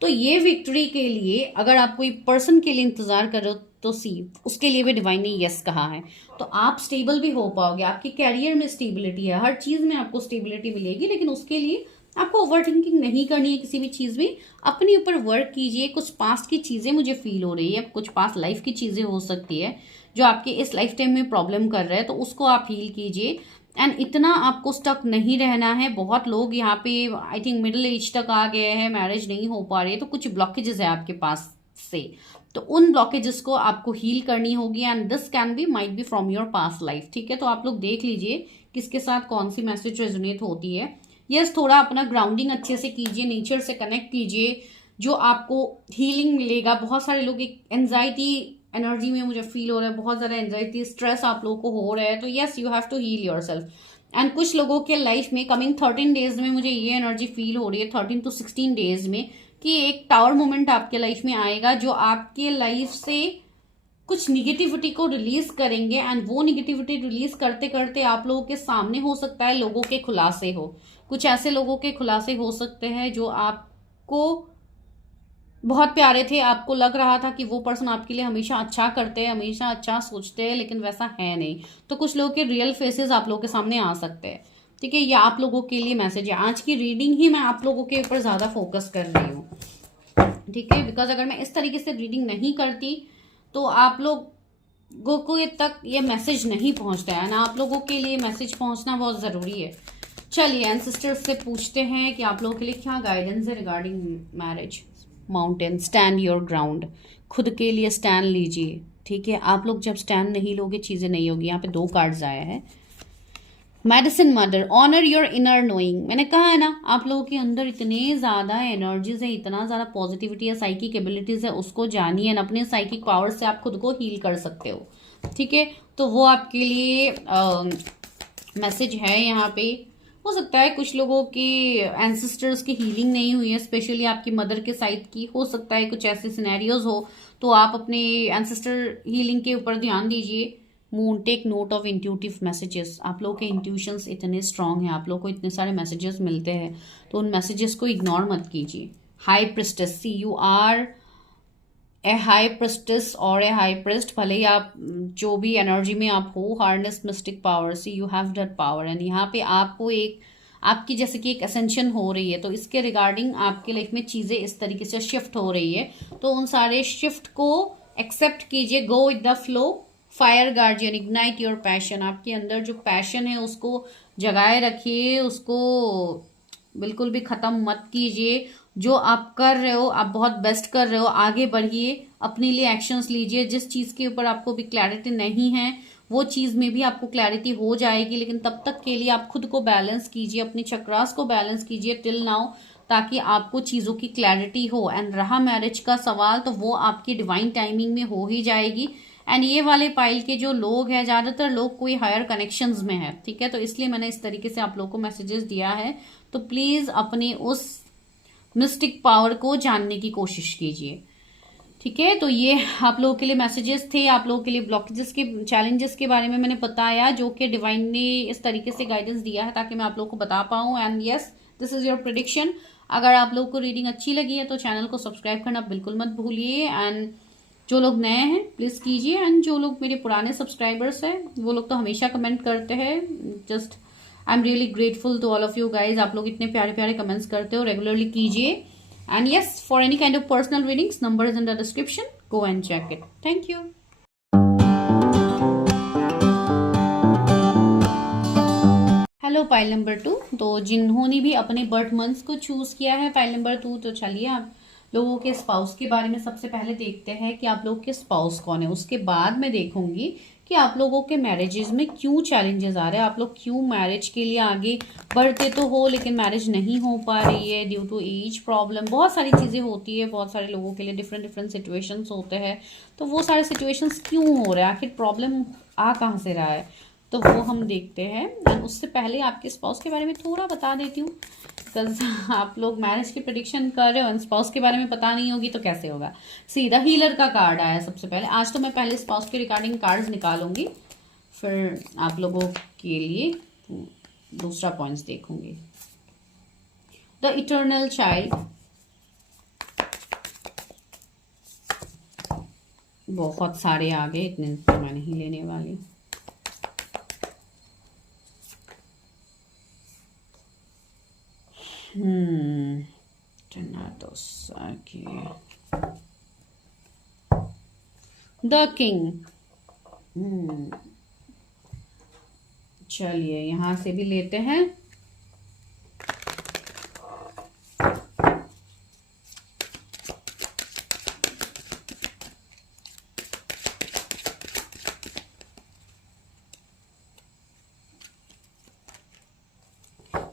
तो ये विक्ट्री के लिए अगर आप कोई पर्सन के लिए इंतजार कर रहे हो तो सी उसके लिए भी डिवाइन ने यस कहा है। तो आप स्टेबल भी हो पाओगे, आपके कैरियर में स्टेबिलिटी है, हर चीज में आपको स्टेबिलिटी मिलेगी। लेकिन उसके लिए आपको ओवर थिंकिंग नहीं करनी है किसी भी चीज में, अपने ऊपर वर्क कीजिए। कुछ पास्ट की चीजें मुझे फील हो रही है, कुछ पास्ट लाइफ की चीजें हो सकती है जो आपके इस लाइफ टाइम में प्रॉब्लम कर रहे हैं, तो उसको आप हील कीजिए। एंड इतना आपको स्टक नहीं रहना है। बहुत लोग यहाँ पे आई थिंक मिडिल एज तक आ गए हैं, मैरिज नहीं हो पा रही है, तो कुछ ब्लॉकेजेस है आपके पास से, तो उन ब्लॉकेजेस को आपको हील करनी होगी। And this can be might be from your past life, ठीक है। तो आप लोग देख लीजिए किसके साथ कौन सी मैसेज रेजोनेट होती है। यस, थोड़ा अपना ग्राउंडिंग अच्छे से कीजिए, नेचर से कनेक्ट कीजिए, जो आपको हीलिंग मिलेगा। बहुत सारे लोग एक एंजाइटी एनर्जी में मुझे फील हो रहा है, बहुत ज़्यादा एंजाइटी स्ट्रेस आप लोगों को हो रहा है, तो yes you have to heal yourself. And कुछ लोगों के लाइफ में कमिंग 13 डेज में मुझे ये एनर्जी फील हो रही है, 13 to 16 डेज में, कि एक टावर मोमेंट आपके लाइफ में आएगा जो आपके लाइफ से कुछ निगेटिविटी को रिलीज करेंगे। एंड वो निगेटिविटी रिलीज करते करते आप लोगों के सामने हो सकता है लोगों के खुलासे हो, कुछ ऐसे लोगों के खुलासे हो सकते हैं जो आपको बहुत प्यारे थे, आपको लग रहा था कि वो पर्सन आपके लिए हमेशा अच्छा करते हैं, हमेशा अच्छा सोचते हैं, लेकिन वैसा है नहीं। तो कुछ लोगों के रियल फेसेस आप लोगों के सामने आ सकते हैं, ठीक है। ये आप लोगों के लिए मैसेज है। आज की रीडिंग ही मैं आप लोगों के ऊपर ज़्यादा फोकस कर रही हूँ, ठीक है। बिकॉज अगर मैं इस तरीके से रीडिंग नहीं करती तो आप लोगों को तक ये मैसेज नहीं पहुँचता है ना, आप लोगों के लिए मैसेज पहुँचना बहुत ज़रूरी है। चलिए एंसेस्टर्स से पूछते हैं कि आप लोगों के लिए क्या गाइडेंस है regarding marriage. Mountain, stand your ground, खुद के लिए स्टैंड लीजिए, ठीक है। आप लोग जब स्टैंड नहीं लोगे चीज़ें नहीं होगी। यहाँ पे 2 कार्ड्स आए हैं। Medicine mother, honour your inner knowing. मैंने कहा है ना, आप लोगों के अंदर इतने ज़्यादा एनर्जीज है, इतना ज़्यादा पॉजिटिविटी है, साइकिक एबिलिटीज़ है, उसको जानिए। अपने साइकिक पावर से आप खुद को हील कर सकते हो, ठीक है। तो वो आपके लिए मैसेज है यहाँ पे। हो सकता है कुछ लोगों के एंसेस्टर्स की हीलिंग नहीं हुई है, स्पेशली आपकी मदर के साइड की, हो सकता है कुछ ऐसे सिनेरियोज हो, तो आप अपने एंसेस्टर हीलिंग के ऊपर ध्यान दीजिए। Moon, take note of intuitive messages. आप लोगों के इंट्यूशंस इतने स्ट्रांग हैं, आप लोगों को इतने सारे मैसेजेस मिलते हैं, तो उन मैसेजेस को इग्नोर मत कीजिए। High priestess, see you are a high priestess और ए हाई प्रिस्ट, भले ही आप जो भी एनर्जी में आप हो, harness mystic power, see you have that power. And यहाँ पे आपको एक आपकी जैसे कि एक असेंशन हो रही है, तो इसके रिगार्डिंग आपके लाइफ में चीज़ें इस तरीके से शिफ्ट हो रही है, तो उन सारे शिफ्ट को एक्सेप्ट कीजिए। Go with the flow. Fire guardian, ignite your passion. आपके अंदर जो पैशन है उसको जगाए रखिए, उसको बिल्कुल भी ख़त्म मत कीजिए। जो आप कर रहे हो, आप बहुत बेस्ट कर रहे हो, आगे बढ़िए, अपने लिए एक्शंस लीजिए। जिस चीज़ के ऊपर आपको भी क्लैरिटी नहीं है वो चीज़ में भी आपको क्लैरिटी हो जाएगी, लेकिन तब तक के लिए आप खुद को बैलेंस कीजिए, अपनी चक्रास को बैलेंस कीजिए टिल नाउ, ताकि आपको चीज़ों की क्लैरिटी हो। एंड रहा मैरिज का सवाल, तो वो आपकी डिवाइन टाइमिंग में हो ही जाएगी। एंड ये वाले पाइल के जो लोग हैं, ज़्यादातर लोग कोई हायर कनेक्शंस में है, ठीक है। तो इसलिए मैंने इस तरीके से आप लोग को मैसेजेस दिया है। तो प्लीज़ अपने उस मिस्टिक पावर को जानने की कोशिश कीजिए, ठीक है। तो ये आप लोगों के लिए मैसेजेस थे, आप लोगों के लिए ब्लॉकेजेस के, चैलेंजेस के बारे में मैंने बताया, जो कि डिवाइन ने इस तरीके से गाइडेंस दिया है ताकि मैं आप लोगों को बता पाऊँ। And yes, this is your prediction. अगर आप लोगों को रीडिंग अच्छी लगी है तो चैनल को सब्सक्राइब करना बिल्कुल मत भूलिए। एंड जो लोग नए हैं प्लीज़ कीजिए, एंड जो लोग मेरे पुराने सब्सक्राइबर्स हैं वो लोग तो हमेशा कमेंट करते हैं, just I am really grateful to all of you guys. आप लोग इतने प्यारे प्यारे कमेंट्स करते हो, रेगुलरली कीजिए। And yes, for any kind of personal readings, number is in the description, go and check it. Thank you. Hello pile number 2। तो जिन्होंने भी अपने बर्थ मंथ्स को चूज किया है पाइल नंबर 2, तो चलिए आप लोगों के स्पाउस के बारे में सबसे पहले देखते हैं कि आप लोग के स्पाउस कौन है। उसके बाद मैं देखूंगी कि आप लोगों के मैरिजेस में क्यों चैलेंजेस आ रहे हैं, आप लोग क्यों मैरिज के लिए आगे बढ़ते तो हो लेकिन मैरिज नहीं हो पा रही है ड्यू टू एज प्रॉब्लम। बहुत सारी चीज़ें होती है, बहुत सारे लोगों के लिए डिफरेंट डिफरेंट सिचुएशंस होते हैं। तो वो सारे सिचुएशंस क्यों हो रहे हैं, आखिर प्रॉब्लम आ कहाँ से रहा है, तो वो हम देखते हैं। एंड उससे पहले आपके स्पाउस के बारे में थोड़ा बता देती हूँ, बिकॉज आप लोग मैरिज की प्रेडिक्शन कर रहे हो एंड स्पाउस के बारे में पता नहीं होगी तो कैसे होगा। सीधा हीलर का कार्ड आया सबसे पहले। आज तो मैं पहले स्पाउस के रिगार्डिंग कार्ड्स निकालूंगी, फिर आप लोगों के लिए दूसरा पॉइंट्स देखूंगी। द इटर्नल चाइल्ड, बहुत सारे आ गए, इतने तो मैं नहीं लेने वाली। Tornados, okay. The King. चलिए यहां से भी लेते हैं।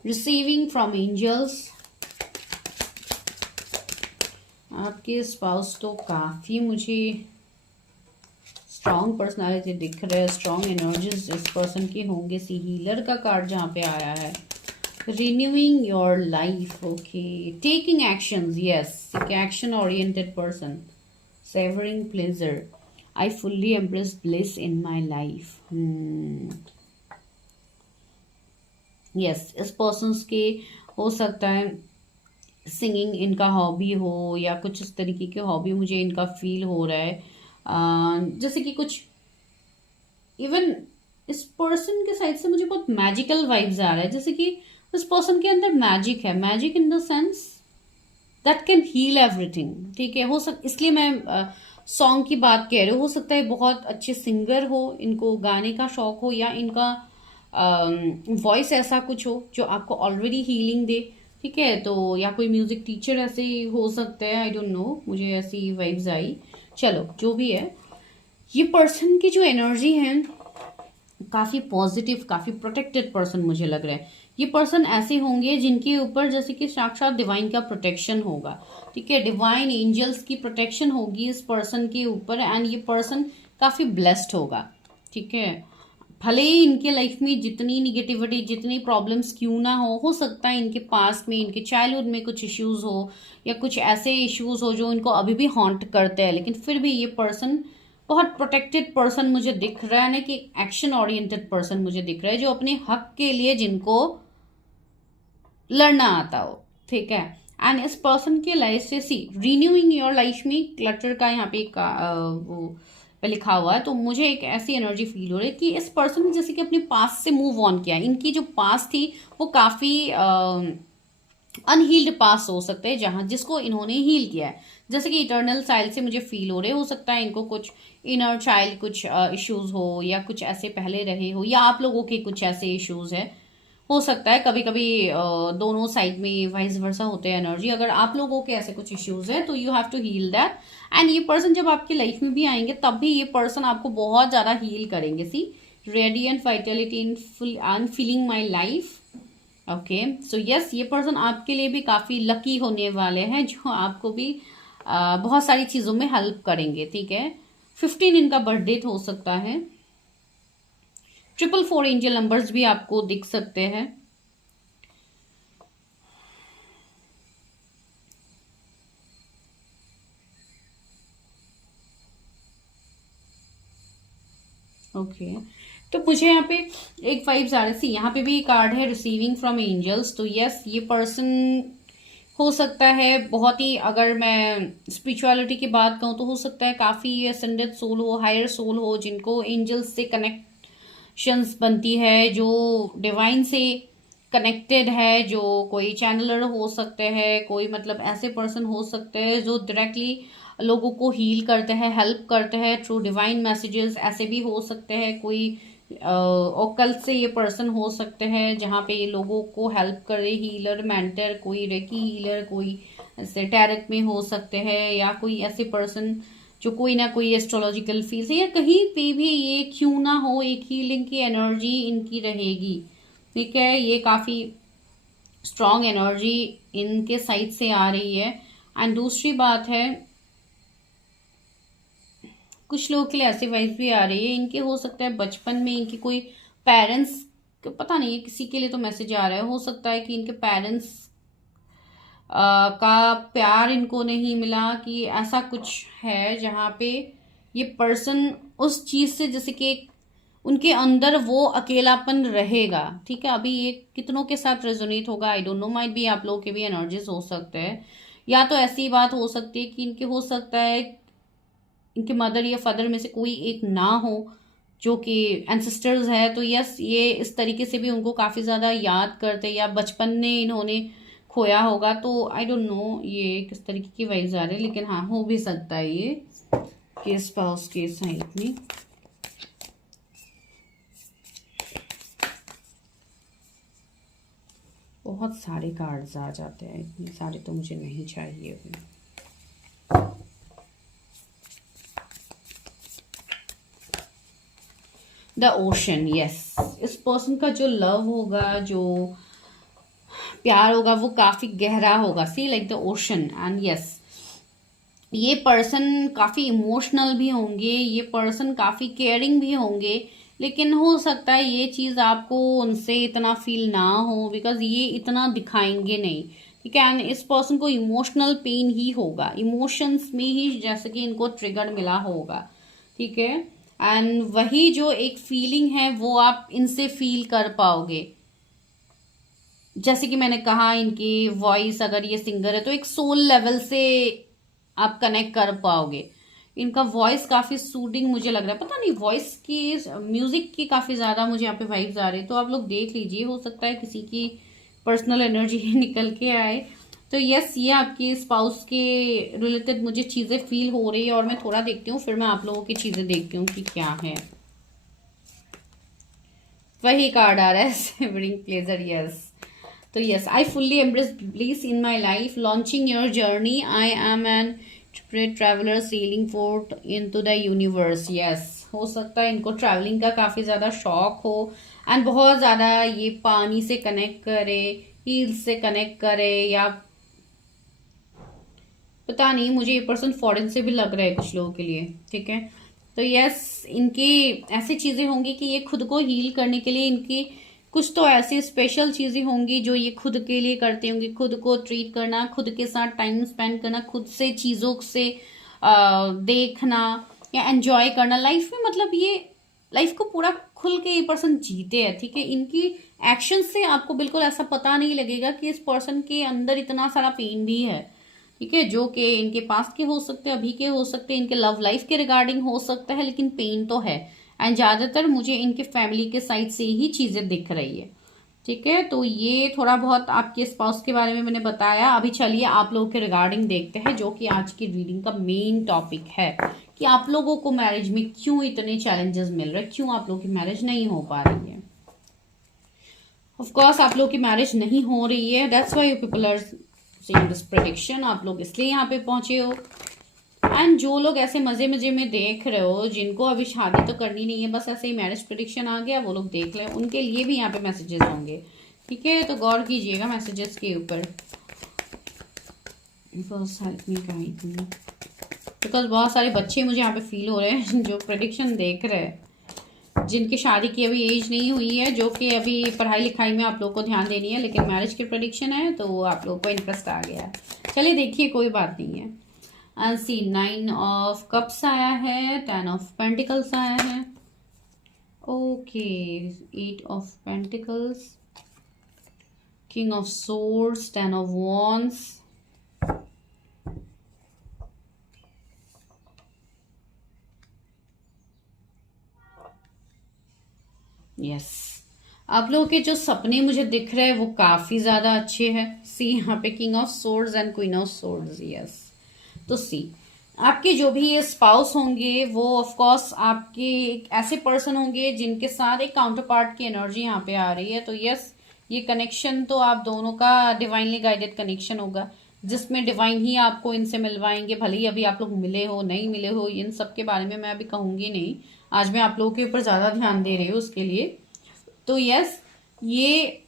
रिसीविंग फ्रॉम एंजल्स, आपके स्पाउस तो काफी मुझे स्ट्रॉन्ग पर्सनालिटी दिख रहा है, स्ट्रॉन्ग एनर्जीज इस पर्सन की होंगे। सी हीलर का कार्ड जहाँ पे आया है। Renewing your life, okay. Taking actions, yes, action oriented person. Savouring pleasure, I fully embrace bliss in my life. Yes, इस पर्सन के हो सकता है सिंगिंग इनका हॉबी हो या कुछ इस तरीके की हॉबी मुझे इनका फील हो रहा है। जैसे कि कुछ इवन इस पर्सन के साइड से मुझे बहुत मैजिकल वाइब्स आ रहा है, जैसे कि इस पर्सन के अंदर मैजिक है, magic in the sense that can heal everything. ठीक है, इसलिए मैं सॉन्ग की बात कह रही हूँ। हो सकता है बहुत अच्छे सिंगर हो, इनको गाने का शौक हो, या इनका वॉइस ऐसा कुछ हो जो आपको ऑलरेडी हीलिंग दे। ठीक है, तो या कोई म्यूजिक टीचर ऐसे हो सकते हैं, आई डोंट नो, मुझे ऐसी वाइब्स आई। चलो जो भी है, ये पर्सन की जो एनर्जी है काफी पॉजिटिव, काफी प्रोटेक्टेड पर्सन मुझे लग रहा है। ये पर्सन ऐसे होंगे जिनके ऊपर जैसे कि साक्षात डिवाइन का प्रोटेक्शन होगा। ठीक है, डिवाइन एंजल्स की प्रोटेक्शन होगी इस पर्सन के ऊपर, एंड ये पर्सन काफी ब्लेस्ड होगा। ठीक है, भले ही इनके लाइफ में जितनी निगेटिविटी, जितनी प्रॉब्लम्स क्यों ना हो सकता है इनके पास्ट में, इनके चाइल्डहुड में कुछ इश्यूज हो या कुछ ऐसे इश्यूज हो जो इनको अभी भी हॉन्ट करते हैं, लेकिन फिर भी ये पर्सन बहुत प्रोटेक्टेड पर्सन मुझे दिख रहा है ना, कि एक्शन ओरिएंटेड पर्सन मुझे दिख रहा है, जो अपने हक के लिए जिनको लड़ना आता हो। ठीक है, एंड इस पर्सन के लाइफ से सी रिन्यूइंग योर लाइफ में क्लटर का यहाँ पे एक वो पे लिखा हुआ है, तो मुझे एक ऐसी एनर्जी फील हो रही है कि इस पर्सन ने जैसे कि अपने पास्ट से मूव ऑन किया। इनकी जो पास्ट थी वो काफी अनहील्ड पास्ट हो सकते हैं, जहां जिसको इन्होंने हील किया है। जैसे कि इटर्नल चाइल्ड से मुझे फील हो रहे हो सकता है इनको कुछ इनर चाइल्ड कुछ इश्यूज हो, या कुछ ऐसे पहले रहे हो, या आप लोगों के कुछ ऐसे इश्यूज है। हो सकता है कभी कभी दोनों साइड में वाइस वर्सा होते हैं एनर्जी। अगर आप लोगों के ऐसे कुछ इश्यूज है तो you have to heal that, and ये पर्सन जब आपकी लाइफ में भी आएंगे तब भी ये पर्सन आपको बहुत ज्यादा हील करेंगे। See radiant vitality in full and feeling my life. Okay, so yes, ये पर्सन आपके लिए भी काफी लकी होने वाले हैं, जो आपको भी बहुत सारी चीजों में हेल्प करेंगे। ठीक है, 15 इनका बर्थडे हो सकता है। 444 एंजल नंबर्स भी आपको दिख सकते हैं। ओके, तो मुझे यहाँ पे एक वाइब्स आ रही थी। यहाँ पे भी कार्ड है रिसीविंग फ्रॉम एंजल्स, तो यस, ये पर्सन हो सकता है बहुत ही, अगर मैं स्पिरिचुअलिटी की बात कहूँ तो हो सकता है काफी असेंडेड सोल हो, हायर सोल हो, जिनको एंजल्स से कनेक्ट कनेक्शंस बनती है, जो डिवाइन से कनेक्टेड है, जो कोई चैनलर हो सकते हैं, कोई मतलब ऐसे पर्सन हो सकते हैं जो डायरेक्टली लोगों को हील करते हैं, हेल्प करते हैं थ्रू डिवाइन मैसेजेस। ऐसे भी हो सकते हैं कोई ओकल्ट से ये पर्सन हो सकते हैं जहाँ पे ये लोगों को हेल्प करे, हीलर, मेंटर, कोई रेकी हीलर, कोई ऐसे टैरेट में हो सकते हैं, या कोई ऐसे पर्सन जो कोई ना कोई एस्ट्रोलॉजिकल फील्ड से या कहीं पे भी ये क्यों ना हो, एक हीलिंग की एनर्जी इनकी रहेगी। ठीक है, ये काफी स्ट्रॉन्ग एनर्जी इनके साइड से आ रही है। एंड दूसरी बात है, कुछ लोगों के लिए ऐसी वाइब्स भी आ रही है, इनके हो सकता है बचपन में इनके कोई पेरेंट्स, पता नहीं है किसी के लिए तो मैसेज आ रहा है, हो सकता है कि इनके पेरेंट्स का प्यार इनको नहीं मिला, कि ऐसा कुछ है जहाँ पे ये पर्सन उस चीज से, जैसे कि उनके अंदर वो अकेलापन रहेगा। ठीक है, अभी ये कितनों के साथ रेजोनेट होगा आई डोंट नो, माइट भी आप लोगों के भी एनर्जीज हो सकते हैं, या तो ऐसी बात हो सकती है कि इनके हो सकता है इनके मदर या फादर में से कोई एक ना हो जो कि एंसेस्टर्स है, तो यस ये इस तरीके से भी उनको काफी ज्यादा याद करते, या बचपन में इन्होंने खोया होगा। तो आई डोंट नो ये किस तरीके की वाइब्स आ रही है, लेकिन हाँ हो भी सकता है ये कि स्पाउस के साइड में। बहुत सारे कार्ड्स आ जाते हैं, इतने सारे तो मुझे नहीं चाहिए अभी। द ओशन, यस, इस पर्सन का जो लव होगा, जो प्यार होगा, वो काफी गहरा होगा। See like the ocean, and yes ये पर्सन काफी इमोशनल भी होंगे, ये पर्सन काफी केयरिंग भी होंगे, लेकिन हो सकता है ये चीज आपको उनसे इतना फील ना हो, बिकॉज ये इतना दिखाएंगे नहीं। ठीक है, एंड इस पर्सन को इमोशनल पेन ही होगा, इमोशंस में ही जैसे कि इनको ट्रिगर मिला होगा। ठीक है, एंड वही जो एक फीलिंग है वो आप इनसे फील कर पाओगे। जैसे कि मैंने कहा, इनकी वॉइस, अगर ये सिंगर है तो एक सोल लेवल से आप कनेक्ट कर पाओगे। इनका वॉइस काफी सूदिंग मुझे लग रहा है, पता नहीं वॉइस की, म्यूजिक की काफी ज्यादा मुझे यहाँ पे वाइब्स आ रही है, तो आप लोग देख लीजिए, हो सकता है किसी की पर्सनल एनर्जी निकल के आए। तो यस ये आपकी स्पाउस के रिलेटेड मुझे चीजें फील हो रही है, और मैं थोड़ा देखती हूँ फिर मैं आप लोगों की चीजें देखती हूँ कि क्या है। वही कार्ड आ रहा है सिवरिंग प्लेजर, यस। तो yes, I fully embrace bliss in my life, launching your journey, I am an traveller sailing forth into the universe. Yes, हो सकता है इनको ट्रैवलिंग का काफी ज्यादा शौक हो, एंड बहुत ज्यादा ये पानी से कनेक्ट करे, हील्स से कनेक्ट करे, या पता नहीं, मुझे ये पर्सन फॉरेन से भी लग रहा है कुछ लोगों के लिए। ठीक है, तो यस इनकी ऐसी चीजें होंगी कि ये खुद को हील करने के लिए इनकी कुछ तो ऐसी स्पेशल चीजें होंगी जो ये खुद के लिए करते होंगे। खुद को ट्रीट करना, खुद के साथ टाइम स्पेंड करना, खुद से चीजों से देखना या एंजॉय करना लाइफ में, मतलब ये लाइफ को पूरा खुल के ये पर्सन जीते हैं। ठीक है, इनकी एक्शन से आपको बिल्कुल ऐसा पता नहीं लगेगा कि इस पर्सन के अंदर इतना सारा पेन भी है। ठीक है, जो कि इनके पास्ट के हो सकते हैं, अभी के हो सकते हैं, इनके लव लाइफ के रिगार्डिंग हो सकता है, लेकिन पेन तो है। एंड ज्यादातर मुझे इनके फैमिली के साइड से ही चीजें दिख रही है। ठीक है, तो ये थोड़ा बहुत आपके स्पाउस के बारे में मैंने बताया। अभी चलिए आप लोगों के रिगार्डिंग देखते हैं, जो कि आज की रीडिंग का मेन टॉपिक है, कि आप लोगों को मैरिज में क्यों इतने चैलेंजेस मिल रहे हैं, क्यों आप लोगों की मैरिज नहीं हो पा रही है। ऑफ कोर्स आप लोगों की मैरिज नहीं हो रही है, that's why you people are seeing this prediction, आप लोग इसलिए यहाँ पे पहुंचे हो। एंड जो लोग ऐसे मजे मजे में देख रहे हो, जिनको अभी शादी तो करनी नहीं है, बस ऐसे ही मैरिज प्रेडिक्शन आ गया, वो लोग देख ले, उनके लिए भी यहाँ पे मैसेजेस होंगे। ठीक है, तो गौर कीजिएगा मैसेजेस के ऊपर। बिकॉज बहुत सारे बच्चे मुझे यहाँ पे फील हो रहे हैं जो प्रेडिक्शन देख रहे हैं, जिनकी शादी की अभी एज नहीं हुई है, जो कि अभी पढ़ाई लिखाई में आप लोग को ध्यान देनी है, लेकिन मैरिज की प्रेडिक्शन है तो आप लोग को इंटरेस्ट आ गया। चलिए देखिए, कोई बात नहीं है। सी 9 ऑफ कप्स आया है, 10 ऑफ पेंटिकल्स आया है, okay 8 of pentacles, king of swords, 10 of wands, आप लोगों के जो सपने मुझे दिख रहे हैं वो काफी ज्यादा अच्छे हैं। सी यहाँ पे king of swords and queen of swords, yes. तो सी आपके जो भी ये स्पाउस होंगे वो ऑफ कोर्स आपके एक ऐसे पर्सन होंगे जिनके साथ एक काउंटर पार्ट की एनर्जी यहाँ पे आ रही है। तो यस, ये कनेक्शन तो आप दोनों का डिवाइनली गाइडेड कनेक्शन होगा, जिसमें डिवाइन ही आपको इनसे मिलवाएंगे। भले ही अभी आप लोग मिले हो नहीं मिले हो, इन सब के बारे में मैं अभी कहूंगी नहीं। आज मैं आप लोगों के ऊपर ज्यादा ध्यान दे रही हूँ उसके लिए। तो यस, ये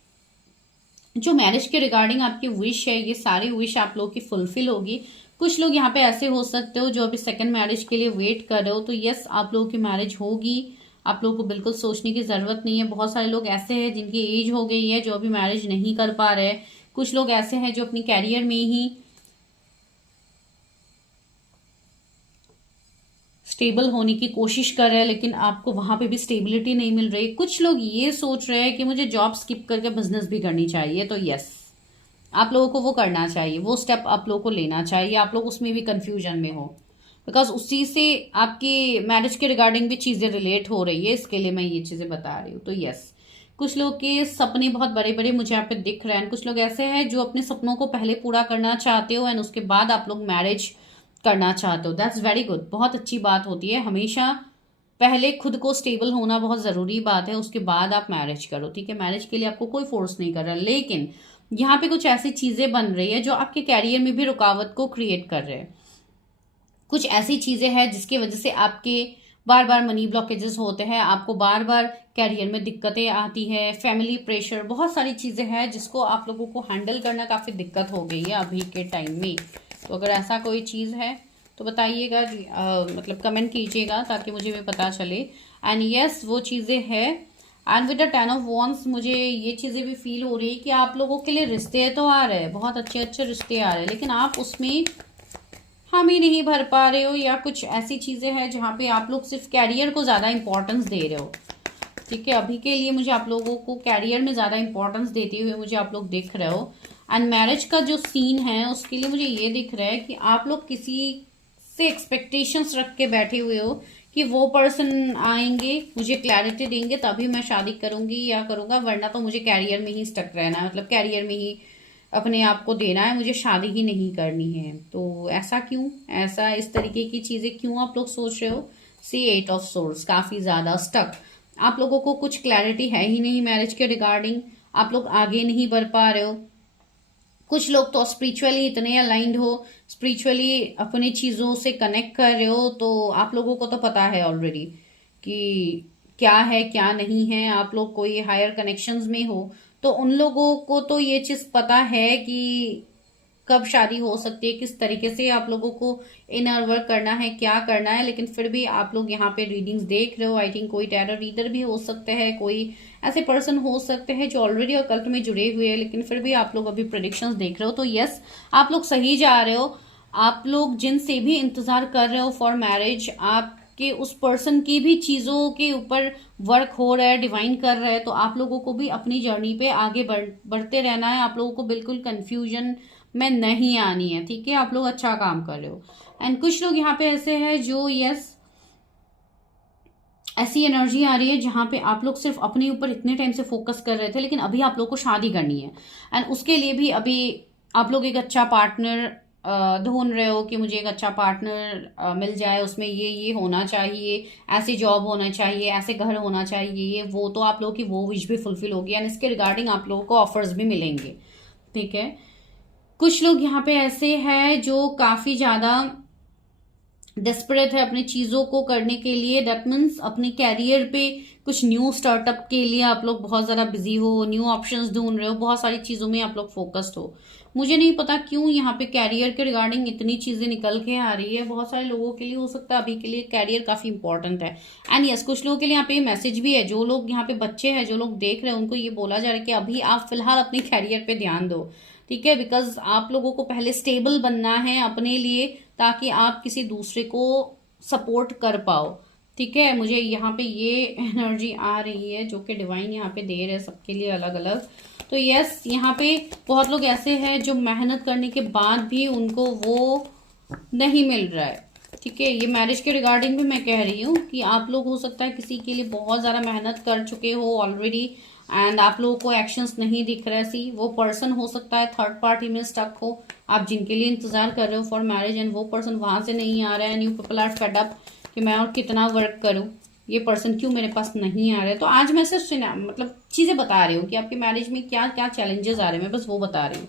जो मैरिज के रिगार्डिंग आपकी विश है, ये सारी विश आप लोगों की फुलफिल होगी। कुछ लोग यहाँ पे ऐसे हो सकते हो जो अभी सेकंड मैरिज के लिए वेट कर रहे हो, तो यस, आप लोगों की मैरिज होगी। आप लोगों को बिल्कुल सोचने की जरूरत नहीं है। बहुत सारे लोग ऐसे हैं जिनकी एज हो गई है जो अभी मैरिज नहीं कर पा रहे। कुछ लोग ऐसे हैं जो अपनी कैरियर में ही स्टेबल होने की कोशिश कर रहे हैं, लेकिन आपको वहां पे भी स्टेबिलिटी नहीं मिल रही। कुछ लोग ये सोच रहे हैं कि मुझे जॉब स्किप करके बिजनेस भी करनी चाहिए। तो यस, आप लोगों को वो करना चाहिए, वो स्टेप आप लोगों को लेना चाहिए। आप लोग उसमें भी कंफ्यूजन में हो, बिकॉज उसी से आपकी मैरिज के रिगार्डिंग भी चीजें रिलेट हो रही है, इसके लिए मैं ये चीजें बता रही हूँ। तो यस, कुछ लोग के सपने बहुत बड़े बड़े मुझे यहाँ पे दिख रहे हैं। कुछ लोग ऐसे हैं जो अपने सपनों को पहले पूरा करना चाहते हो एंड उसके बाद आप लोग मैरिज करना चाहते हो। दैट्स वेरी गुड, बहुत अच्छी बात होती है। हमेशा पहले खुद को स्टेबल होना बहुत जरूरी बात है, उसके बाद आप मैरिज करो, ठीक है। मैरिज के लिए आपको कोई फोर्स नहीं कर रहा, लेकिन यहाँ पे कुछ ऐसी चीजें बन रही है जो आपके कैरियर में भी रुकावट को क्रिएट कर रहे हैं। कुछ ऐसी चीजें हैं जिसकी वजह से आपके बार बार मनी ब्लॉकेजेस होते हैं, आपको बार बार कैरियर में दिक्कतें आती है, फैमिली प्रेशर, बहुत सारी चीजें हैं जिसको आप लोगों को हैंडल करना काफी दिक्कत हो गई है अभी के टाइम में। तो अगर ऐसा कोई चीज है तो बताइएगा, मतलब कमेंट कीजिएगा ताकि मुझे भी पता चले। एंड यस, वो चीजें हैं। And with the 10 of wands मुझे ये चीजें भी फील हो रही है कि आप लोगों के लिए रिश्ते तो आ रहे हैं, बहुत अच्छे अच्छे रिश्ते आ रहे हैं, लेकिन आप उसमें हामी नहीं भर पा रहे हो, या कुछ ऐसी चीजें हैं जहाँ पे आप लोग सिर्फ कैरियर को ज्यादा इंपॉर्टेंस दे रहे हो, ठीक है। अभी के लिए मुझे आप लोगों को कैरियर में ज्यादा इंपॉर्टेंस देते हुए मुझे आप लोग दिख रहे हो। एंड मैरिज का जो सीन है उसके लिए मुझे ये दिख रहा है कि आप लोग किसी से एक्सपेक्टेशंस रख के बैठे हुए हो कि वो पर्सन आएंगे, मुझे क्लैरिटी देंगे, तभी मैं शादी करूंगी या करूंगा, वरना तो मुझे कैरियर में ही स्टक रहना है, मतलब कैरियर में ही अपने आप को देना है, मुझे शादी ही नहीं करनी है। तो ऐसा क्यों, ऐसा इस तरीके की चीजें क्यों आप लोग सोच रहे हो। सी 8 ऑफ सोर्ड्स, काफी ज्यादा स्टक। आप लोगों को कुछ क्लैरिटी है ही नहीं मैरिज के रिगार्डिंग, आप लोग आगे नहीं बढ़ पा रहे हो। कुछ लोग तो स्पिरिचुअली इतने अलाइंड हो, स्पिरिचुअली अपनी चीजों से कनेक्ट कर रहे हो, तो आप लोगों को तो पता है ऑलरेडी कि क्या है क्या नहीं है। आप लोग कोई हायर कनेक्शंस में हो तो उन लोगों को तो ये चीज पता है कि कब शादी हो सकती है, किस तरीके से आप लोगों को इनर वर्क करना है, क्या करना है। लेकिन फिर भी आप लोग यहाँ पे रीडिंग्स देख रहे हो। आई थिंक कोई टैरो रीडर भी हो सकते हैं, कोई ऐसे पर्सन हो सकते हैं जो ऑलरेडी ऑकल्ट में जुड़े हुए हैं, लेकिन फिर भी आप लोग अभी प्रेडिक्शंस देख रहे हो। तो यस, आप लोग सही जा रहे हो। आप लोग जिनसे भी इंतजार कर रहे हो फॉर मैरिज, आपके उस पर्सन की भी चीजों के ऊपर वर्क हो रहा है, डिवाइन कर रहा है। तो आप लोगों को भी अपनी जर्नी पे आगे बढ़ते रहना है। आप लोगों को बिल्कुल कंफ्यूजन में नहीं आनी है, ठीक है। आप लोग अच्छा काम कर रहे हो। एंड कुछ लोग यहाँ पे ऐसे हैं जो यस, ऐसी एनर्जी आ रही है जहां पे आप लोग सिर्फ अपने ऊपर इतने टाइम से फोकस कर रहे थे, लेकिन अभी आप लोग को शादी करनी है। एंड उसके लिए भी अभी आप लोग एक अच्छा पार्टनर ढूंढ रहे हो कि मुझे एक अच्छा पार्टनर मिल जाए, उसमें ये होना चाहिए, ऐसी जॉब होना चाहिए, ऐसे घर होना चाहिए, ये वो। तो आप लोगों की वो विश भी फुलफिल होगी एंड इसके रिगार्डिंग आप लोगों को ऑफर्स भी मिलेंगे, ठीक है। कुछ लोग यहाँ पे ऐसे हैं जो काफी ज्यादा डेस्परेट है अपनी चीजों को करने के लिए। दैट मीन्स अपने कैरियर पे कुछ न्यू स्टार्टअप के लिए आप लोग बहुत ज्यादा बिजी हो, न्यू ऑप्शंस ढूंढ रहे हो, बहुत सारी चीजों में आप लोग फोकस्ड हो। मुझे नहीं पता क्यों यहाँ पे कैरियर के रिगार्डिंग इतनी चीजें निकल के आ रही है। बहुत सारे लोगों के लिए हो सकता है अभी के लिए कैरियर काफी इंपॉर्टेंट है। एंड यस, कुछ लोगों के लिए यहाँ पे मैसेज भी है, जो लोग यहाँ पे बच्चे हैं, जो लोग देख रहे हैं, उनको ये बोला जा रहा है कि अभी आप फिलहाल अपने कैरियर पे ध्यान दो, ठीक है। बिकॉज आप लोगों को पहले स्टेबल बनना है अपने लिए, ताकि आप किसी दूसरे को सपोर्ट कर पाओ, ठीक है। मुझे यहाँ पे ये एनर्जी आ रही है जो कि डिवाइन यहाँ पे दे रहे हैं सबके लिए अलग अलग। तो यस, यहाँ पे बहुत लोग ऐसे हैं जो मेहनत करने के बाद भी उनको वो नहीं मिल रहा है, ठीक है। ये मैरिज के रिगार्डिंग भी मैं कह रही हूँ कि आप लोग हो सकता है किसी के लिए बहुत ज़्यादा मेहनत कर चुके हो ऑलरेडी, एंड आप लोगों को एक्शंस नहीं दिख रहे। सी वो पर्सन हो सकता है थर्ड पार्टी में स्टक हो, आप जिनके लिए इंतजार कर रहे हो फॉर मैरिज, एंड वो पर्सन वहां से नहीं आ रहा है, and you people are fed up कि मैं और कितना वर्क करूं, ये पर्सन क्यों मेरे पास नहीं आ रहा है। तो आज मैं सिर्फ मतलब चीजें बता रही हूँ कि आपकी मैरिज में क्या क्या चैलेंजेस आ रहे हैं, मैं बस वो बता रही हूँ।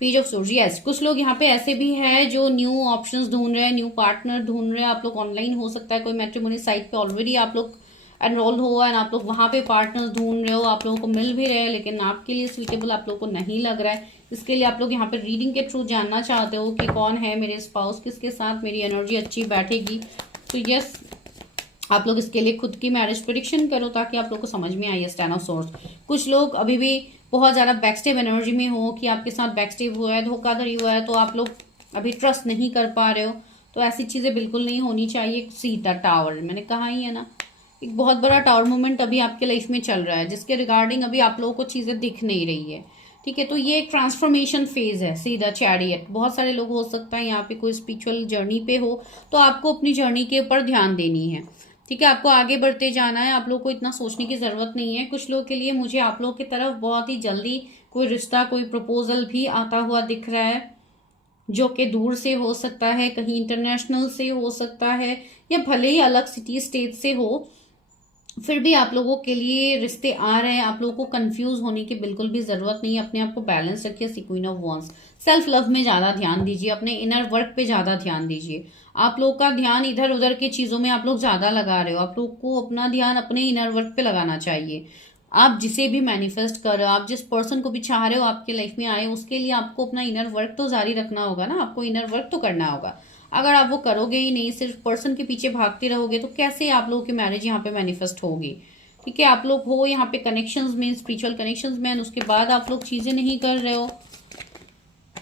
पेज ऑफ सोर्स, यस कुछ लोग यहाँ पे ऐसे भी हैं जो न्यू ऑप्शंस ढूंढ रहे हैं, न्यू पार्टनर ढूंढ रहे हैं। आप लोग ऑनलाइन हो सकता है, कोई मैट्रिमोनी साइट पे ऑलरेडी आप लोग एनरोल हो एंड आप लोग वहां पे पार्टनर्स ढूंढ रहे हो, आप लोगों को मिल भी रहे हैं लेकिन आपके लिए सुइटेबल आप लोगों को नहीं लग रहा है। इसके लिए आप लोग यहाँ पे रीडिंग के थ्रू जानना चाहते हो कि कौन है मेरे स्पाउस, किसके साथ मेरी एनर्जी अच्छी बैठेगी। तो यस आप लोग इसके लिए खुद की मैरिज प्रेडिक्शन करो ताकि आप लोग को समझ में आए। टेन ऑफ सोर्स, कुछ लोग अभी भी बहुत ज्यादा बैकस्टेप एनर्जी में हो कि आपके साथ बैकस्टेप हुआ है, धोखाधड़ी हुआ है, तो आप लोग अभी ट्रस्ट नहीं कर पा रहे हो। तो ऐसी चीजें बिल्कुल नहीं होनी चाहिए। सीधा टावर, मैंने कहा ही है ना, एक बहुत बड़ा टावर मूवमेंट अभी आपके लाइफ में चल रहा है जिसके रिगार्डिंग अभी आप लोगों को चीजें दिख नहीं रही है। ठीक है, तो ये एक ट्रांसफॉर्मेशन फेज है। सीधा चैरियट, बहुत सारे लोग हो सकता है यहाँ पे कोई स्पिरिचुअल जर्नी पे हो, तो आपको अपनी जर्नी के ऊपर ध्यान देनी है। ठीक है, आपको आगे बढ़ते जाना है, आप लोग को इतना सोचने की जरूरत नहीं है। कुछ लोगों के लिए मुझे आप लोगों की तरफ बहुत ही जल्दी कोई रिश्ता, कोई प्रपोजल भी आता हुआ दिख रहा है, जो कि दूर से हो सकता है, कहीं इंटरनेशनल से हो सकता है, या भले ही अलग सिटी स्टेट से हो, फिर भी आप लोगों के लिए रिश्ते आ रहे हैं। आप लोगों को कंफ्यूज होने की बिल्कुल भी जरूरत नहीं है। अपने आप को बैलेंस रखिए। See queen of wands, self love में ज्यादा ध्यान दीजिए, अपने इनर वर्क पे ज्यादा ध्यान दीजिए। आप लोग का ध्यान इधर उधर की चीजों में आप लोग ज्यादा लगा रहे हो। आप लोग को अपना ध्यान अपने इनर वर्क पे लगाना चाहिए। आप जिसे भी मैनिफेस्ट कर रहे हो, आप जिस पर्सन को भी चाह रहे हो आपके लाइफ में आए, उसके लिए आपको अपना इनर वर्क तो जारी रखना होगा ना, आपको इनर वर्क तो करना होगा। अगर आप वो करोगे ही नहीं, सिर्फ पर्सन के पीछे भागते रहोगे, तो कैसे आप लोगों की मैरिज यहाँ पे मैनिफेस्ट होगी। ठीक है, आप लोग हो यहाँ पे कनेक्शंस में, स्पिरिचुअल कनेक्शंस में, उसके बाद आप लोग चीजें नहीं कर रहे हो।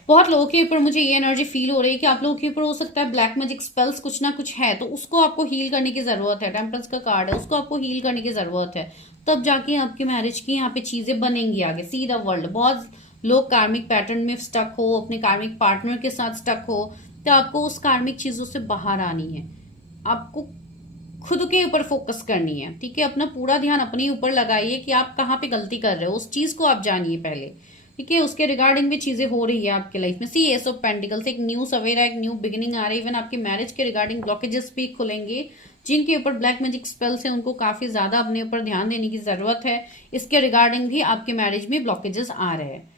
बहुत लोगों के ऊपर मुझे ये एनर्जी फील हो रही है कि आप लोगों के ऊपर हो सकता है ब्लैक मैजिक स्पेल्स कुछ ना कुछ है, तो उसको आपको हील करने की जरूरत है। टेम्परेंस का कार्ड है, उसको आपको हील करने की जरूरत है, तब जाके आपकी मैरिज की यहाँ पे चीजें बनेंगी आगे। सी द वर्ल्ड, बहुत लोग कार्मिक पैटर्न में स्टक हो, अपने कार्मिक पार्टनर के साथ स्टक हो, तो आपको उस कार्मिक चीजों से बाहर आनी है। आपको खुद के ऊपर फोकस करनी है। ठीक है, अपना पूरा ध्यान अपने ऊपर लगाइए कि आप कहाँ पे गलती कर रहे हो, उस चीज को आप जानिए पहले। ठीक है, उसके रिगार्डिंग भी चीजें हो रही है आपके लाइफ में। सी एस ऑफ पेंटिकल्स, एक न्यू सवेरा, एक न्यू बिगिनिंग आ रही है। इवन आपकी मैरिज के रिगार्डिंग ब्लॉकेजेस भी खुलेंगे। जिनके ऊपर ब्लैक मैजिक स्पेल्स है उनको काफी ज्यादा अपने ऊपर ध्यान देने की जरूरत है। इसके रिगार्डिंग भी आपके मैरिज में ब्लॉकेजेस आ रहे हैं,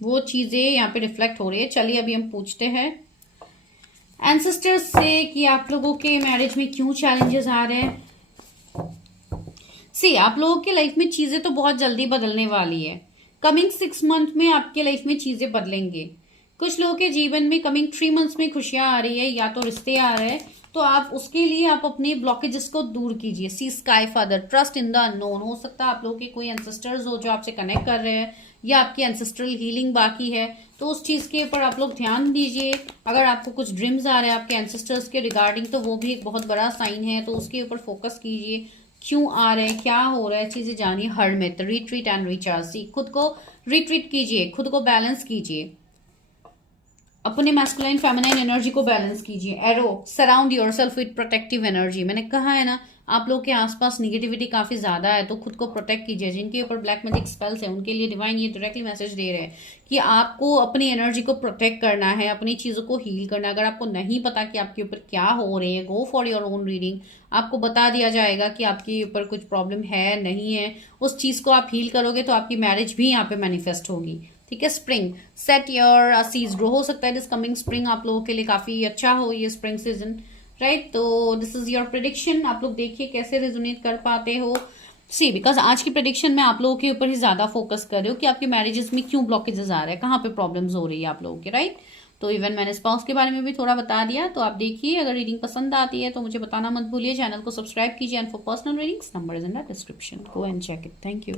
वो चीजें यहाँ पे रिफ्लेक्ट हो रही है। चलिए अभी हम पूछते हैं एंसेस्टर्स से कि आप लोगों के मैरिज में क्यों चैलेंजेस आ रहे हैं। सी आप लोगों की लाइफ में चीजें तो बहुत जल्दी बदलने वाली है। कमिंग 6 मंथ में आपके लाइफ में चीजें बदलेंगे। कुछ लोगों के जीवन में कमिंग 3 मंथ्स में खुशियां आ रही है, या तो रिश्ते आ रहे हैं, तो आप उसके लिए आप अपने ब्लॉकेजेस को दूर कीजिए। See sky father, trust in the unknown, हो सकता है आप लोगों के कोई एंसेस्टर्स हो जो आपसे कनेक्ट कर रहे हैं, या आपकी एंसेस्ट्रल हीलिंग बाकी है, तो उस चीज के ऊपर आप लोग ध्यान दीजिए। अगर आपको कुछ ड्रीम्स आ रहे हैं आपके एंसेस्टर्स के रिगार्डिंग, तो वो भी एक बहुत बड़ा साइन है, तो उसके ऊपर फोकस कीजिए। क्यों आ रहे हैं, क्या हो रहा है, चीजें जानिए। हर्मिट, रिट्रीट एंड रिचार्ज, सी खुद को रिट्रीट कीजिए, खुद को बैलेंस कीजिए, अपने मैस्कुलाइन फेमिनाइन एनर्जी को बैलेंस कीजिए। Arrow, surround yourself with protective energy, मैंने कहा है ना आप लोग के आसपास निगेटिविटी काफी ज्यादा है, तो खुद को प्रोटेक्ट कीजिए। जिनके ऊपर ब्लैक मैजिक स्पेल्स है उनके लिए डिवाइन ये डायरेक्टली मैसेज दे रहे हैं कि आपको अपनी एनर्जी को प्रोटेक्ट करना है, अपनी चीजों को हील करना है। अगर आपको नहीं पता कि आपके ऊपर क्या हो रही है, go for your own reading, आपको बता दिया जाएगा कि आपके ऊपर कुछ प्रॉब्लम है नहीं है। उस चीज को आप हील करोगे तो आपकी मैरिज भी यहाँ पे मैनिफेस्ट होगी। ठीक है, स्प्रिंग, सेट योर सीज ग्रो, हो सकता है दिस कमिंग स्प्रिंग आप लोगों के लिए काफी अच्छा हो, ये स्प्रिंग सीजन, राइट। तो दिस इज योर प्रेडिक्शन, आप लोग देखिए कैसे रेजोनेट कर पाते हो। सी बिकॉज आज की प्रेडिक्शन में आप लोगों के ऊपर ही ज्यादा फोकस कर रहे हो कि आपके मैरिजेस में क्यों ब्लॉकेजेस आ रहे हैं, कहाँ पे प्रॉब्लम्स हो रही है आप लोगों के, राइट। तो इवन मैंने स्पाउस के बारे में भी थोड़ा बता दिया, तो आप देखिए। अगर रीडिंग पसंद आती है तो मुझे बताना मत भूलिए, चैनल को सब्सक्राइब कीजिए, and for personal readings number is in the description, go and check it. Thank you.